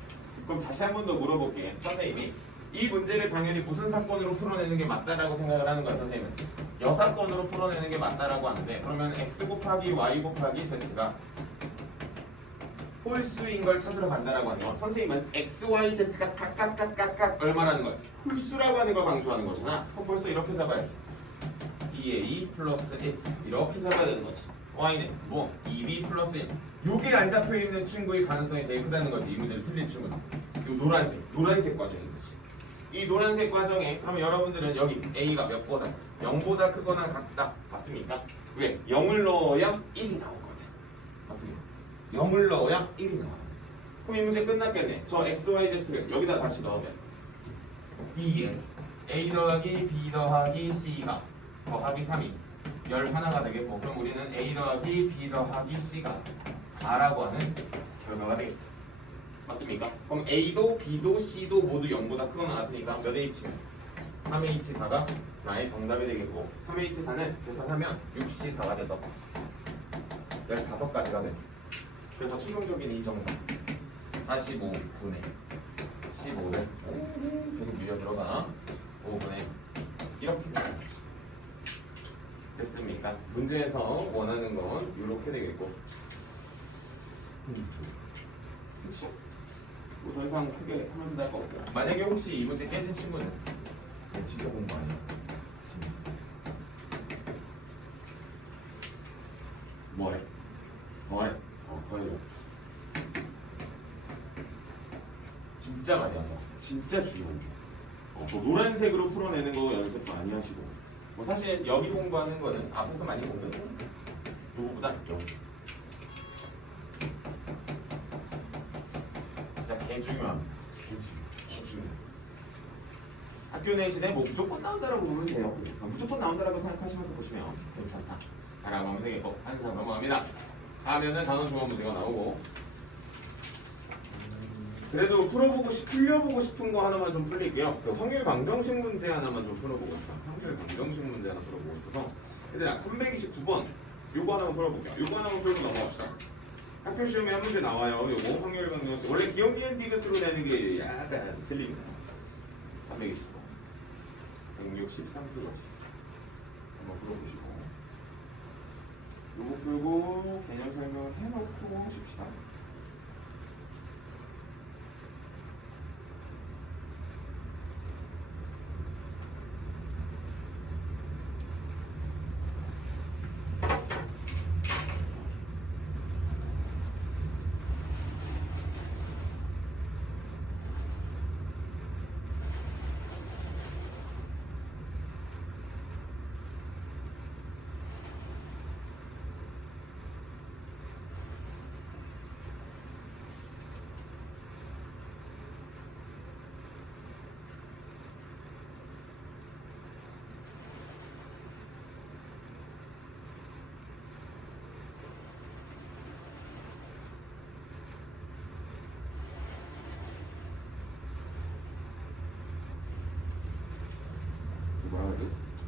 그럼 다시 한 번 더 물어볼게. 선생님이 이 문제를 당연히 무슨 사건으로 풀어내는 게 맞다라고 생각을 하는 거야. 선생님은 여사건으로 풀어내는 게 맞다라고 하는데 그러면 x 곱하기 y 곱하기 z가 홀수인 걸 찾으러 간다라고 하는 거. 선생님은 x, y, z가 각각 얼마라는 거야? 홀수라고 하는 걸 강조하는 거잖아. 그럼 벌써 이렇게 잡아야지. 2a 플러스 1 이렇게 잡아야 되는 거지. y는 뭐 2b 플러스 1 요게 안 잡혀있는 친구의 가능성이 제일 크다는 거지. 이 문제를 틀린 친구는 요 노란색 과정인 거지. 이 노란색 과정에 그러면 여러분들은 여기 a가 몇 보다 0보다 크거나 같다. 맞습니까? 왜? 0을 넣어야 1이 나오거든. 맞습니까? 0을 넣어야 1이 나와. 그럼 이 문제 끝났겠네. 저 x, y, z를 여기다 다시 넣으면 이게 a 더하기 b 더하기 c가 더하기 3이 11가 되겠고 그럼 우리는 a 더하기 b 더하기 c가 4라고 하는 결과가 되겠다. 맞습니까? 그럼 a도 b도 c도 모두 0보다 크거나 같으니까 몇 h면 3H4가 나의 정답이 되겠고 3H4는 계산하면 6C4가 돼서 15가지가 돼. 그래서 최종적인 이 정답 45분의 15를 계속 밀려 들어가 5분의 이렇게 되는 거지. 됐습니까? 문제에서 원하는 건 이렇게 되겠고 그치? 뭐 더 이상 크게 하면 될 거 없고 만약에 혹시 이 문제 깨진 친구는 진짜 공부 안 해서 진짜 뭐해? 거의로 진짜 많이 하자. 진짜 중요한 게 뭐 노란색으로 풀어내는 거 연습 많이 하시고 뭐 사실 여기 공부하는 거는 앞에서 많이 공부했으니까 요거보다 진짜 개 중요합니다. 개 중요. 학교 내신에 뭐 무조건 나온다라고 보면 돼요. 무조건 나온다라고 생각하시면서 보시면 괜찮다. 라고 하면 되겠고 항상 넘어갑니다. 하면은 단원 중간 문제가 나오고 그래도 풀려보고 싶은 거 하나만 좀 풀릴게요. 그 확률 방정식 문제 하나만 좀 풀어보고 싶어요. 확률 방정식 문제 하나 풀어보고 싶어서 얘들아 329번 요거 하나만 풀어볼게요. 요거 하나만 풀고 넘어갑시다. 학교 시험에 한 문제 나와요. 요거 확률 방정식 원래 기억 니은 디귿으로 내는 게 약간 틀립니다. 329번 163페이지 한번 풀어보시고 요거 풀고 개념 설명 해놓고 하십시다.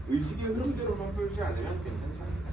의식의 흐름대로만 풀지 않으면 괜찮지 않을까?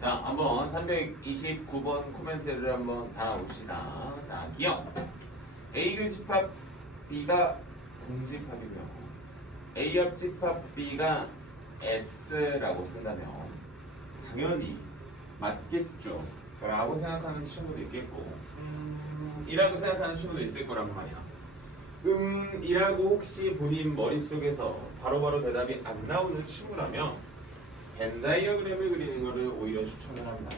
자, 한번 329번 코멘트를 한번 달아봅시다. 자, 기억. A 집합 B가 공집합이고요. A합 집합 B가 S라고 쓴다면 당연히 맞겠죠. 라고 생각하는 친구도 있겠고 이라고 생각하는 친구도 있을 거란 말이야. 이라고 혹시 본인 머릿속에서 바로바로 대답이 안 나오는 친구라면 벤 다이어그램을 그리는 거를 오히려 추천을 합니다.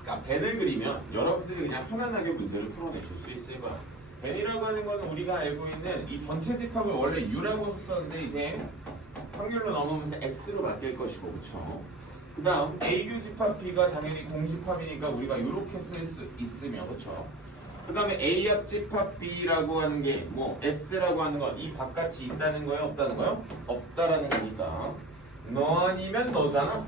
그러니까 벤을 그리면 여러분들이 그냥 편안하게 문제를 풀어내실 수 있을 거야. 벤이라고 하는 거는 우리가 알고 있는 이 전체 집합을 원래 U라고 썼었는데 이제 확률로 넘으면서 S로 바뀔 것이고, 그렇죠? 그 다음 A규 집합 B가 당연히 공집합이니까 우리가 이렇게 쓸 수 있으며, 그렇죠? 그 다음에 A합 집합 B라고 하는 게 뭐 S라고 하는 건 이 바깥이 있다는 거예요? 없다는 거예요? 없다라는 거니까 너 아니면 너잖아.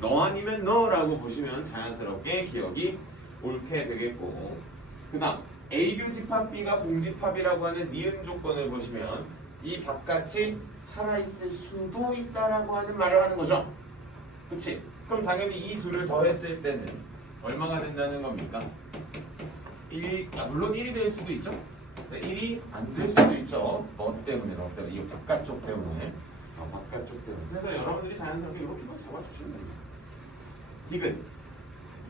너 아니면 너라고 보시면 자연스럽게 기억이 옳게 되겠고, 그 다음 A규 집합 B가 공집합이라고 하는 니은 조건을 보시면 이 바깥이 살아있을 수도 있다라고 하는 말을 하는 거죠. 그치? 그럼 당연히 이 둘을 더했을 때는 얼마가 된다는 겁니까? 물론 1이 될 수도 있죠. 1이 안 될 수도 있죠. 뭐 때문에? 이 바깥쪽 때문에. 바깥쪽 때문에. 그래서 여러분들이 자연스럽게 이렇게만 잡아주시면 됩니다. 디귿.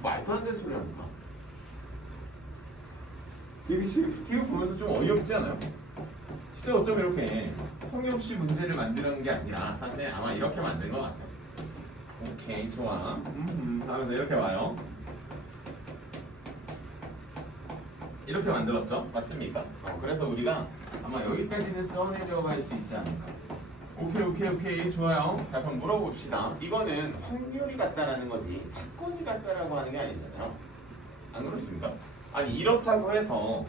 말도 안 되는 소리 합니까? 디귿 보면서 좀 어이없지 않아요? 진짜 어쩜 이렇게 성의 없이 문제를 만드는 게 아니라 사실 아마 이렇게 만든 것 같아요. 오케이, 좋아. 하면서 이렇게 와요. 이렇게 만들었죠? 맞습니까? 그래서 우리가 아마 여기까지는 써내려갈 수 있지 않을까. 오케이, 좋아요. 자, 그럼 물어봅시다. 이거는 확률이 같다라는 거지 사건이 같다라고 하는 게 아니잖아요. 안 그렇습니까? 아니, 이렇다고 해서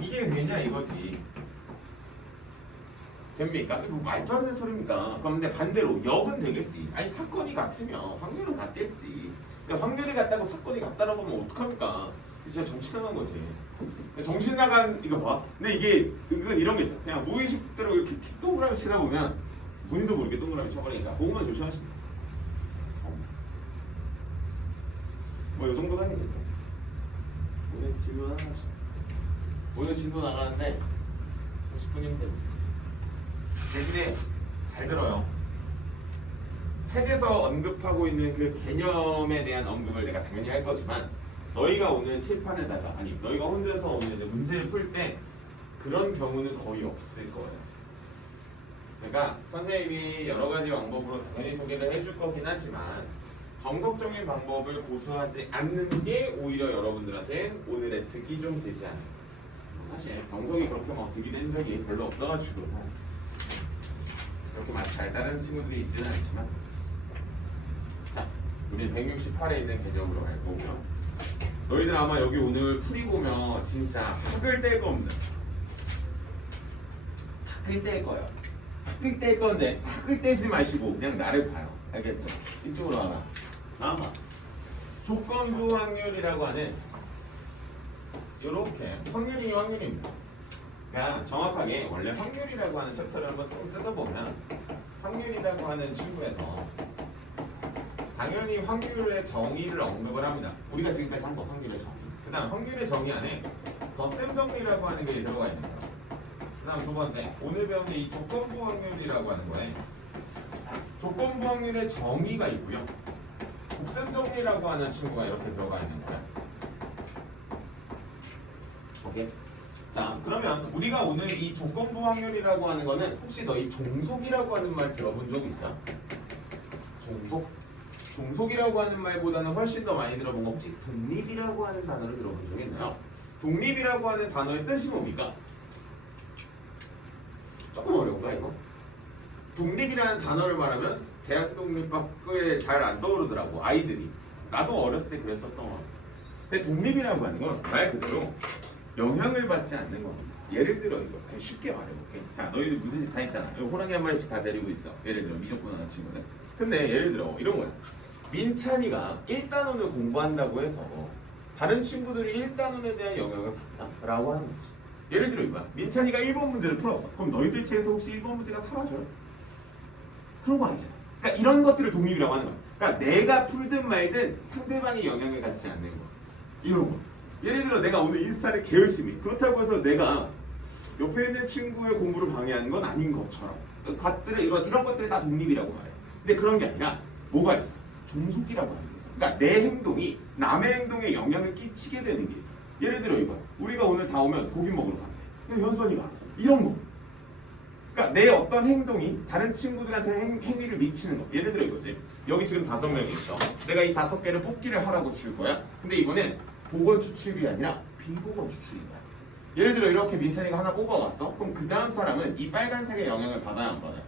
이게 되냐 이거지. 됩니까? 이거 말도 안 되는 소리입니까? 그런데 반대로 역은 되겠지. 아니, 사건이 같으면 확률은 같겠지. 근데 확률이 같다고 사건이 같다라고 하면 어떡합니까? 진짜 정신 나간 거지. 정신 나간 이거 봐. 근데 이게 은근 이런 게 있어. 그냥 무의식대로 이렇게 동그라미 치다 보면 본인도 모르게 동그라미 쳐버리니까 그것만 조심하시면 돼. 뭐이 정도 하면 된다. 오늘 진도 하나 합시다. 오늘 진도 나가는데 50분이면 됩니다. 대신에 잘 들어요. 책에서 언급하고 있는 그 개념에 대한 언급을 내가 당연히 할 거지만 너희가 오늘 칠판에다가 아니 너희가 혼자서 오늘 이제 문제를 풀 때 그런 경우는 거의 없을 거예요. 그러니까 선생님이 여러 가지 방법으로 당연히 소개를 해줄 거긴 하지만 정석적인 방법을 고수하지 않는 게 오히려 여러분들한테 오늘의 득이 좀 되지 않을까. 사실 정석이 그렇게 막 득이 된 적이 별로 없어가지고 그렇게 많이 잘 따르는 친구들이 있지는 않지만 자, 우리 168에 있는 개념으로 갈 거고요. 너희들 아마 여기 오늘 풀이 보면 진짜 학을 뗄 거 없는 학을 뗄 거예요. 학을 뗄 건데 학을 떼지 마시고 그냥 나를 봐요. 알겠죠? 이쪽으로 와라. 나와. 조건부 확률이라고 하는 요렇게 확률입니다. 그러니까 정확하게 원래 확률이라고 하는 챕터를 한번 좀 뜯어보면 확률이라고 하는 친구에서 당연히 확률의 정의를 언급을 합니다. 우리가 지금까지 한 거 확률의 정의. 그 다음 확률의 정의 안에 덧셈 정리라고 하는 게 들어가 있는 거예요. 그 다음 두 번째 오늘 배우는 이 조건부 확률이라고 하는 거에 조건부 확률의 정의가 있고요. 곱셈 정리라고 하는 친구가 이렇게 들어가 있는 거예요. 오케이. 자, 그러면 우리가 오늘 이 조건부 확률이라고 하는 거는 혹시 너희 종속이라고 하는 말 들어본 적 있어요? 종속이라고 하는 말보다는 훨씬 더 많이 들어본 거 혹시 독립이라고 하는 단어를 들어본 적 있나요? 독립이라고 하는 단어의 뜻이 뭡니까? 조금 어려운가 이거? 독립이라는 단어를 말하면 대학 독립밖에 잘 안 떠오르더라고 아이들이. 나도 어렸을 때 그랬었던 거 같아. 근데 독립이라고 하는 건 말 그대로 영향을 받지 않는 겁니다. 예를 들어 이거 그냥 쉽게 말해볼게. 자, 너희들 문제집 다 있잖아. 이거 호랑이 한 마리씩 다 데리고 있어. 예를 들어 미적분 하는 친구는. 근데 예를 들어 이런 거야. 민찬이가 1단원을 공부한다고 해서 다른 친구들이 1단원에 대한 영향을 받다? 라고 하는 거지. 예를 들어 이거야. 민찬이가 1번 문제를 풀었어. 그럼 너희들 체에서 혹시 1번 문제가 사라져요? 그런 거 아니잖아. 그러니까 이런 것들을 독립이라고 하는 거야. 그러니까 내가 풀든 말든 상대방이 영향을 갖지 않는 거. 이런 거. 예를 들어 내가 오늘 인스타를 개열심히 그렇다고 해서 내가 옆에 있는 친구의 공부를 방해하는 건 아닌 것처럼 이런 것들이 다 독립이라고 말해. 근데 그런 게 아니라 뭐가 있어? 종속이라고 하는 게 있어. 그러니까 내 행동이 남의 행동에 영향을 끼치게 되는 게 있어. 예를 들어 이거 우리가 오늘 다 오면 고기 먹으러 간대. 근데 현선이가 알았어. 이런 거. 그러니까 내 어떤 행동이 다른 친구들한테 행위를 미치는 거. 예를 들어 이거지. 여기 지금 5명이 있어. 내가 이 5개를 뽑기를 하라고 줄 거야. 근데 이번엔 보건 추출이 아니라 비보건 추출인 거야. 예를 들어 이렇게 민찬이가 하나 뽑아왔어. 그럼 그 다음 사람은 이 빨간색의 영향을 받아야 한 거야.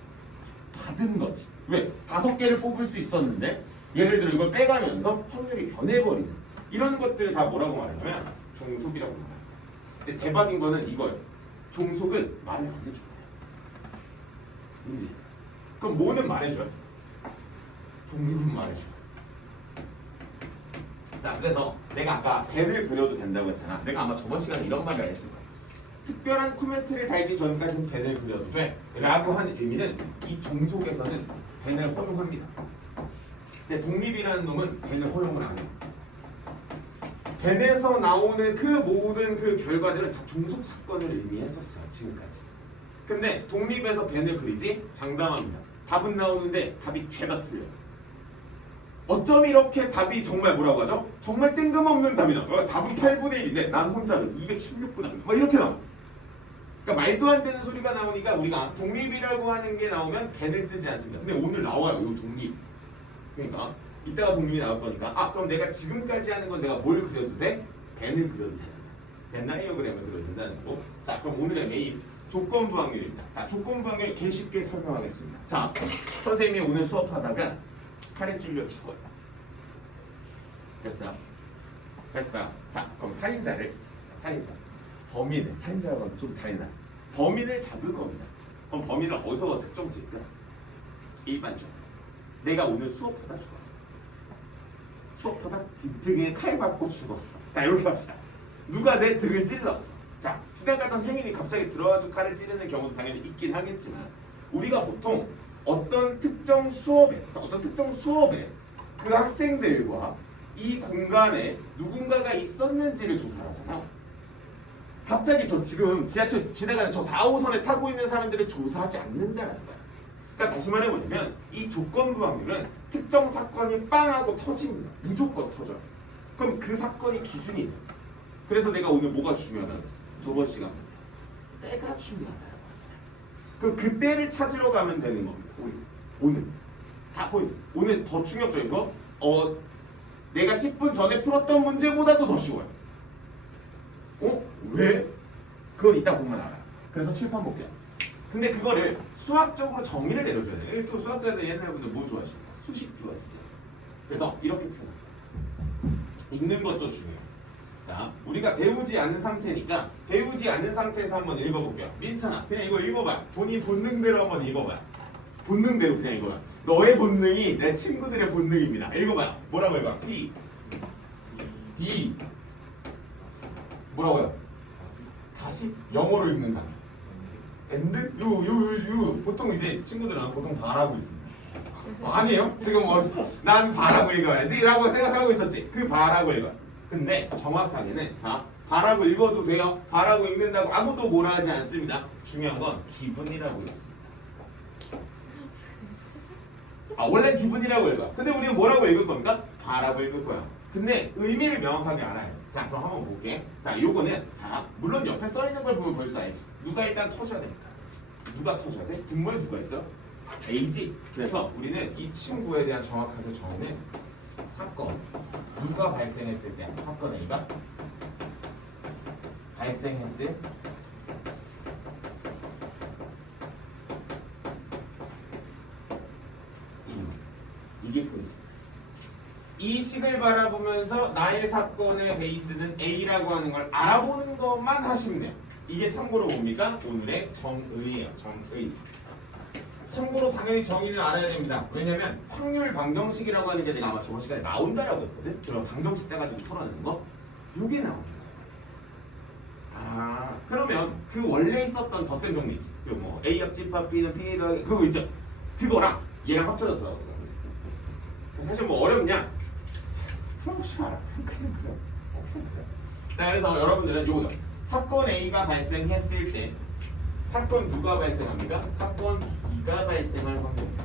받은 거지. 왜? 5개를 뽑을 수 있었는데 예를 들어 이걸 빼가면서 확률이 변해버리는 이런 것들을 다 뭐라고 말하냐면 종속이라고 말해요. 근데 대박인 거는 이거예요. 종속은 말을 안 해줘요. 문제있어. 그럼 뭐는 말해줘요? 독립은 말해줘요. 자, 그래서 내가 아까 밴을 그려도 된다고 했잖아. 내가 아마 저번 시간에 이런 말을 했을 거야. 특별한 코멘트를 달기 전까지는 밴을 그려도 돼 라고 하는 의미는 이 종속에서는 밴을 허용합니다. 근데 독립이라는 놈은 밴을 허용을 안 해요. 벤에서 나오는 그 모든 그 결과들은 다 종속 사건을 의미했었어요. 지금까지. 근데 독립에서 벤을 그리지? 장담합니다. 답은 나오는데 답이 죄다 틀려요. 어쩜 이렇게 답이 정말 뭐라고 하죠? 정말 뜬금없는 답이 나와. 답은 8분의 1인데 난 혼자는 216분 합니다. 막 이렇게 나와. 그러니까 말도 안 되는 소리가 나오니까 우리가 독립이라고 하는 게 나오면 벤을 쓰지 않습니다. 근데 오늘 나와요. 이 독립. 그러니까 이따가 독립이 나올 거니까 아 그럼 내가 지금까지 하는 건 내가 뭘 그려도 돼? 벤을 그려도 되는 거야. 벤 다이어그램을 그려도 된다는 거고. 자 그럼 오늘의 메인 조건부 확률입니다. 자 조건부 확률 개 쉽게 설명하겠습니다. 자 선생님이 오늘 수업하다가 칼에 찔려 죽어요. 됐어요? 됐어요. 자 그럼 살인자 범인을 살인자라고 하면 좀 잔인한 범인을 잡을 겁니다. 그럼 범인을 어디서 특정 지을까? 일반적으로 내가 오늘 수업하다 죽었어. 수업하다 등에 칼 맞고 죽었어. 자 이렇게 합시다. 누가 내 등을 찔렀어. 자 지나가던 행인이 갑자기 들어와서 칼을 찌르는 경우도 당연히 있긴 하겠지만 우리가 보통 어떤 특정 수업에 그 학생들과 이 공간에 누군가가 있었는지를 조사를 하잖아. 갑자기 저 지금 지하철 지나가는 저 4호선에 타고 있는 사람들을 조사하지 않는다는 거야. 그러니까 다시 말해보자면 이 조건부 확률은 특정 사건이 빵 하고 터집니다. 무조건 터져요. 그럼 그 사건이 기준이 돼요. 그래서 내가 오늘 뭐가 중요하다고 했어? 저번 시간부터 때가 중요하다고. 그 때를 찾으러 가면 되는 겁니다. 오늘 다 포인트. 오늘 더 충격적인 거 내가 10분 전에 풀었던 문제보다도 더 쉬워요. 왜? 그걸 이따 보면 알아. 그래서 칠판 볼게요. 근데 그거를 수학적으로 정의를 내려줘야 돼요. 또 수학자들 옛날 분들 뭐 좋아하십니까? 수식 좋아하시지 않습니까? 그래서 이렇게 표현합니다. 읽는 것도 중요해요. 자, 우리가 배우지 않은 상태니까 배우지 않은 상태에서 한번 읽어볼게요. 민찬아, 그냥 이거 읽어봐. 본인 본능대로 한번 읽어봐. 본능대로 그냥 읽어봐. 너의 본능이 내 친구들의 본능입니다. 읽어봐. 뭐라고 해봐? B 뭐라고요? 다시 영어로 읽는 단어. and 요 보통 이제 친구들은 보통 바라고 있습니다. 아니에요? 지금 난 바라고 읽어야지라고 생각하고 있었지. 그 바라고 읽어. 근데 정확하게는 자 바라고 읽어도 돼요. 바라고 읽는다고 아무도 뭐라 하지 않습니다. 중요한 건 기분이라고 읽습니다. 원래 기분이라고 읽어. 근데 우리는 뭐라고 읽을 겁니까? 바라고 읽을 거야. 근데 의미를 명확하게 알아야지. 자 그럼 한번 볼게. 자 요거는 자 물론 옆에 써 있는 걸 보면 벌써 알지. 누가 일단 터져야 됩니까? 누가 터져야 돼? 분모에 누가 있어? A지. 그래서 우리는 이 친구에 대한 정확하게 정의는 사건 누가 발생했을 때 사건 A가 발생했을 이게 포인트. 이 식을 바라보면서 나의 사건의 베이스는 A라고 하는 걸 알아보는 것만 하시면 돼요. 이게 참고로 뭡니까? 오늘의 정의예요. 정의. 참고로 당연히 정의는 알아야 됩니다. 왜냐면 확률 방정식이라고 하는 게 내가 아마 저번 시간에 나온다라고 했거든. 그럼 방정식 짜가지고 풀어내는 거. 요게 나옵니다. 그러면 그 원래 있었던 덧셈 정리 있지. 뭐 A 합집합 B는 P 더하기 그거 있죠. 그거랑 얘랑 합쳐져서 사실 뭐 어렵냐? 풀어보지 마라. 그냥 그래. 자 그래서 여러분들은 요거죠. 사건 A가 발생했을 때 사건 누가 발생합니까? 사건 B가 발생할 확률입니다.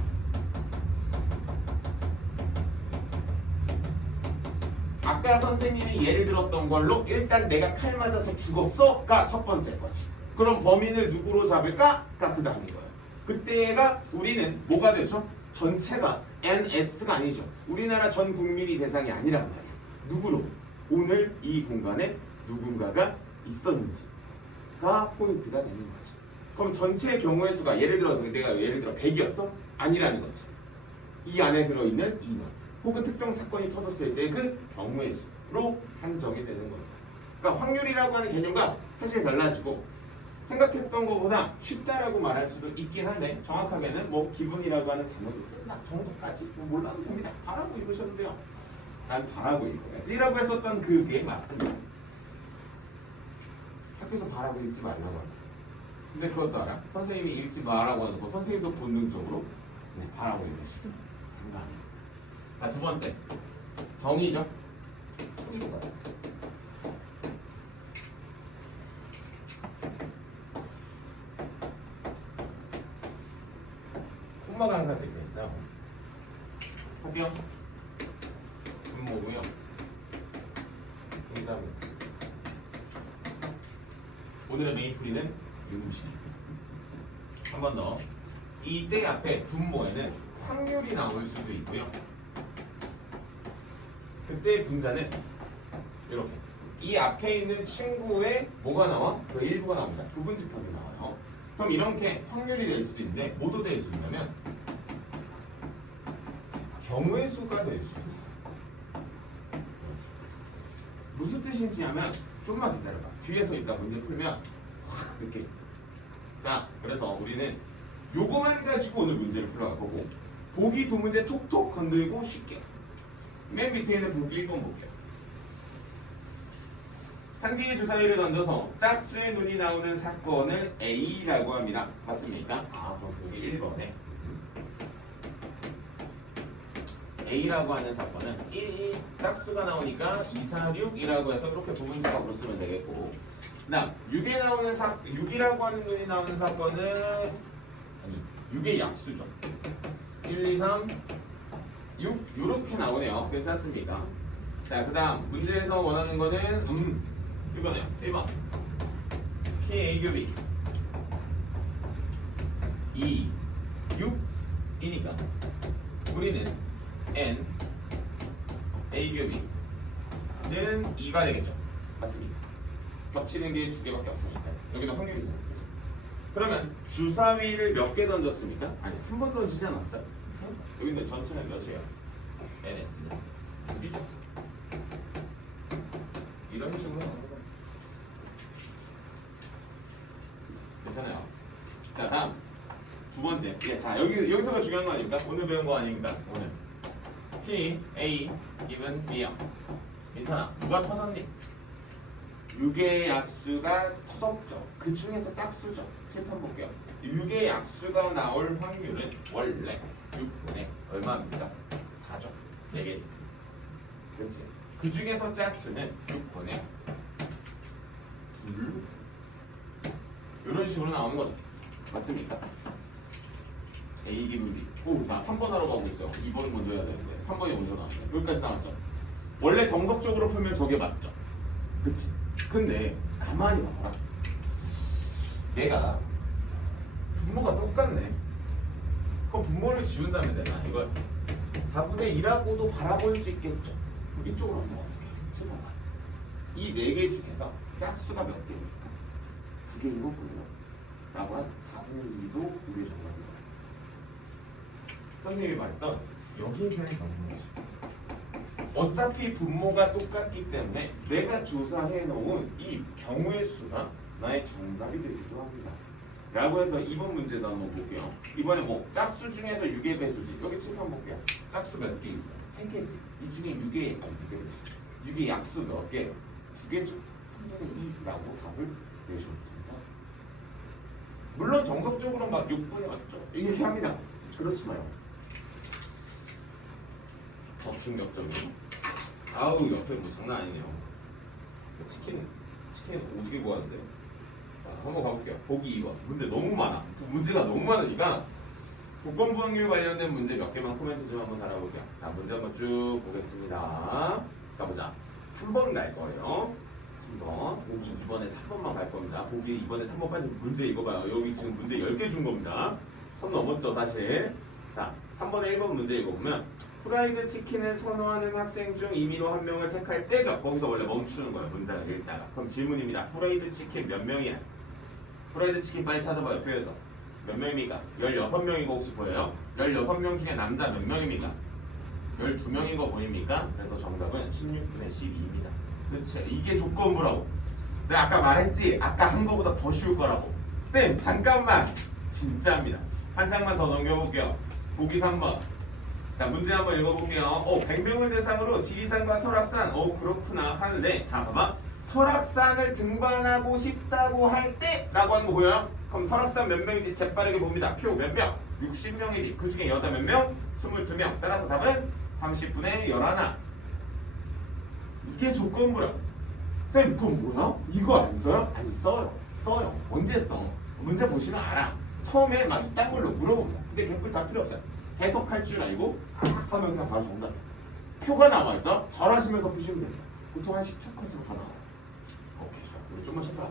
아까 선생님이 예를 들었던 걸로 일단 내가 칼 맞아서 죽었어가 첫 번째 거지. 그럼 범인을 누구로 잡을까?가 그 다음인 거예요. 그때가 우리는 뭐가 되죠? 전체가 NS가 아니죠. 우리나라 전 국민이 대상이 아니란 말이에요. 누구로? 오늘 이 공간에 누군가가 있었는지가 포인트가 되는 거죠. 그럼 전체 경우의 수가 예를 들어 내가 100이었어? 아니라는 거지. 이 안에 들어있는 인원 혹은 특정 사건이 터졌을 때 그 경우의 수로 한정이 되는 겁니다. 그러니까 확률이라고 하는 개념과 사실 달라지고 생각했던 것보다 쉽다라고 말할 수도 있긴 한데 정확하게는 뭐 기분이라고 하는 단어를 쓴다 정도까지 몰라도 됩니다. 바라고 읽으셔도 돼요. 난 바라고 읽어야지 라고 했었던 그게 맞습니다. 학교에서 바라고 읽지 말라고 합니다. 근데 그것도 알아? 선생님이 읽지 마라고 하는 거 선생님도 본능적으로 바라고 읽으시죠. 장난이에요. 자, 두 번째 정의죠. 풀이로 받았어요. 콤마가 항상 찍혀 있어요. 합병 분모고요. 분자분. 오늘의 메인 풀이는 유무식. 한 번 더. 이때 앞에 분모에는 확률이 나올 수도 있고요. 그때 분자는 이렇게 이 앞에 있는 친구의 뭐가 나와? 그 일부가 나옵니다. 부분집합이 나와요. 그럼 이렇게 확률이 될 수도 있는데 뭐도 될 수 있냐면 경우의 수가 될 수도 있어요. 무슨 뜻인지 하면 좀만 기다려봐. 뒤에서 이따 문제 풀면 확 느껴. 자, 그래서 우리는 요거만 가지고 오늘 문제를 풀어갈 거고 보기 두 문제 톡톡 건들고 쉽게 맨 밑에 있는 보기 1번 볼게요. 한 개의 주사위를 던져서 짝수의 눈이 나오는 사건을 A라고 합니다. 맞습니까? 아, 그럼 보기 1번에 A라고 하는 사건은 1, 짝수가 나오니까 2, 4, 6이라고 해서 그렇게 부분사각으로 쓰면 되겠고 그 다음 6이라고 하는 눈이 나오는 사건은 아니 6의 약수죠. 1, 2, 3, 6 이렇게 나오네요. 괜찮습니까? 자, 그 다음 문제에서 원하는 거는 이거네요. 1번 P, A 곱이 2, 6이니까 우리는 N, A 곱이는 2가 되겠죠. 맞습니다. 겹치는 게 두 개밖에 없으니까 여기는 확률이죠. 그러면 주사위를 몇 개 던졌습니까? 아니, 한 번 던지지 않았어요? 여기는 전체는 몇이에요? NS는 2죠. 이런 식으로 나오는 거예요. 괜찮아요. 자, 다음 두 번째. 예, 자 여기서가 중요한 거 아닙니까? 오늘 배운 거 아닙니까? 오늘 P, A, given B요. 괜찮아. 누가 터졌니? 6의 약수가 터졌죠. 그 중에서 짝수죠. 칠판 볼게요. 6의 약수가 나올 확률은 원래 6분의 얼마입니까? 4죠. 4개. 그렇지. 그 중에서 짝수는 6분의 2. 이런 식으로 나오는 거죠. 맞습니까? A 기분 B. 오, 나 3번 하러 가고 있어요. 2번은 먼저 해야 되는데 3번이 먼저 나왔어요. 여기까지 나왔죠. 원래 정석적으로 풀면 저게 맞죠. 그치? 근데 가만히 봐라. 얘가 분모가 똑같네. 그럼 분모를 지운다면 되나? 이걸 4분의 2라고도 바라볼 수 있겠죠. 그럼 이쪽으로 한번 어떻게 해봐. 이 4개 중에서 짝수가 몇 개입니까? 2개인 거 보여요. 라고 한 4분의 2도 우리의 정답이다. 선생님이 말했던 여기에 대한 경우는 어차피 분모가 똑같기 때문에 내가 조사해 놓은 이 경우의 수가 나의 정답이 되기도 합니다. 라고 해서 2번 문제도 한번 볼게요. 이번에 뭐 짝수 중에서 6의 배수지. 여기 칠판 볼게요. 짝수 몇 개 있어? 3개지. 이 중에 6의 배수. 6의 약수 몇 개요? 2개죠. 3분의 2라고 답을 내셔도 됩니다. 물론 정석적으로 막 6분의 맞죠? 이렇게 합니다. 그렇지 마요. 적중력점이요. 아우, 옆에 뭐 장난 아니네요. 치킨 오지게 구하는데. 자, 한번 가볼게요. 보기 2번. 문제 너무 많아. 문제가 너무 많으니까 조건부 확률 관련된 문제 몇 개만 코멘트 좀 한번 달아볼게요. 자, 문제 한번 쭉 보겠습니다. 가보자. 3번 갈 거예요. 3번. 보기 2번에 3번만 갈 겁니다. 보기 2번에 3번 빠진 문제 이거 봐요. 여기 지금 문제 10개 준 겁니다. 선 넘었죠, 사실. 자, 3번에 1번 문제 읽어보면 프라이드 치킨을 선호하는 학생 중 임의로 한 명을 택할 때죠. 거기서 원래 멈추는 거예요. 문장을 읽다가. 그럼 질문입니다. 프라이드 치킨 몇 명이야? 프라이드 치킨 빨리 찾아봐요. 표에서. 몇 명입니까? 16명인 거 혹시 보여요? 16명 중에 남자 몇 명입니까? 12명인 거 보입니까? 그래서 정답은 16분의 12입니다. 그렇지. 이게 조건부라고. 내가 아까 말했지? 아까 한 거보다 더 쉬울 거라고. 쌤, 잠깐만. 진짜입니다. 한 장만 더 넘겨볼게요. 보기 3번. 자, 문제 한번 읽어볼게요. 100명을 대상으로 지리산과 설악산, 그렇구나 하는데, 자, 봐봐. 설악산을 등반하고 싶다고 할 때 라고 하는 거 보여요? 그럼 설악산 몇 명인지 재빠르게 봅니다. 표 몇 명? 60명이지. 그 중에 여자 몇 명? 22명. 따라서 답은 30분의 11. 이게 조건부라고. 쌤, 그건 뭐야? 이거 안 써요? 아니, 써요. 써요. 언제 써? 문제 보시면 알아. 처음에 막 이딴 걸로 물어봅니다. 근데 개뿔 다 필요 없어요. 해석할 줄 알고 하면 그냥 바로 정답. 표가 나와 있어. 절하시면서 푸시면 됩니다. 보통 한 10초 컷으로 다 나와요. 오케이, 좋아. 우리 좀만 쉬다.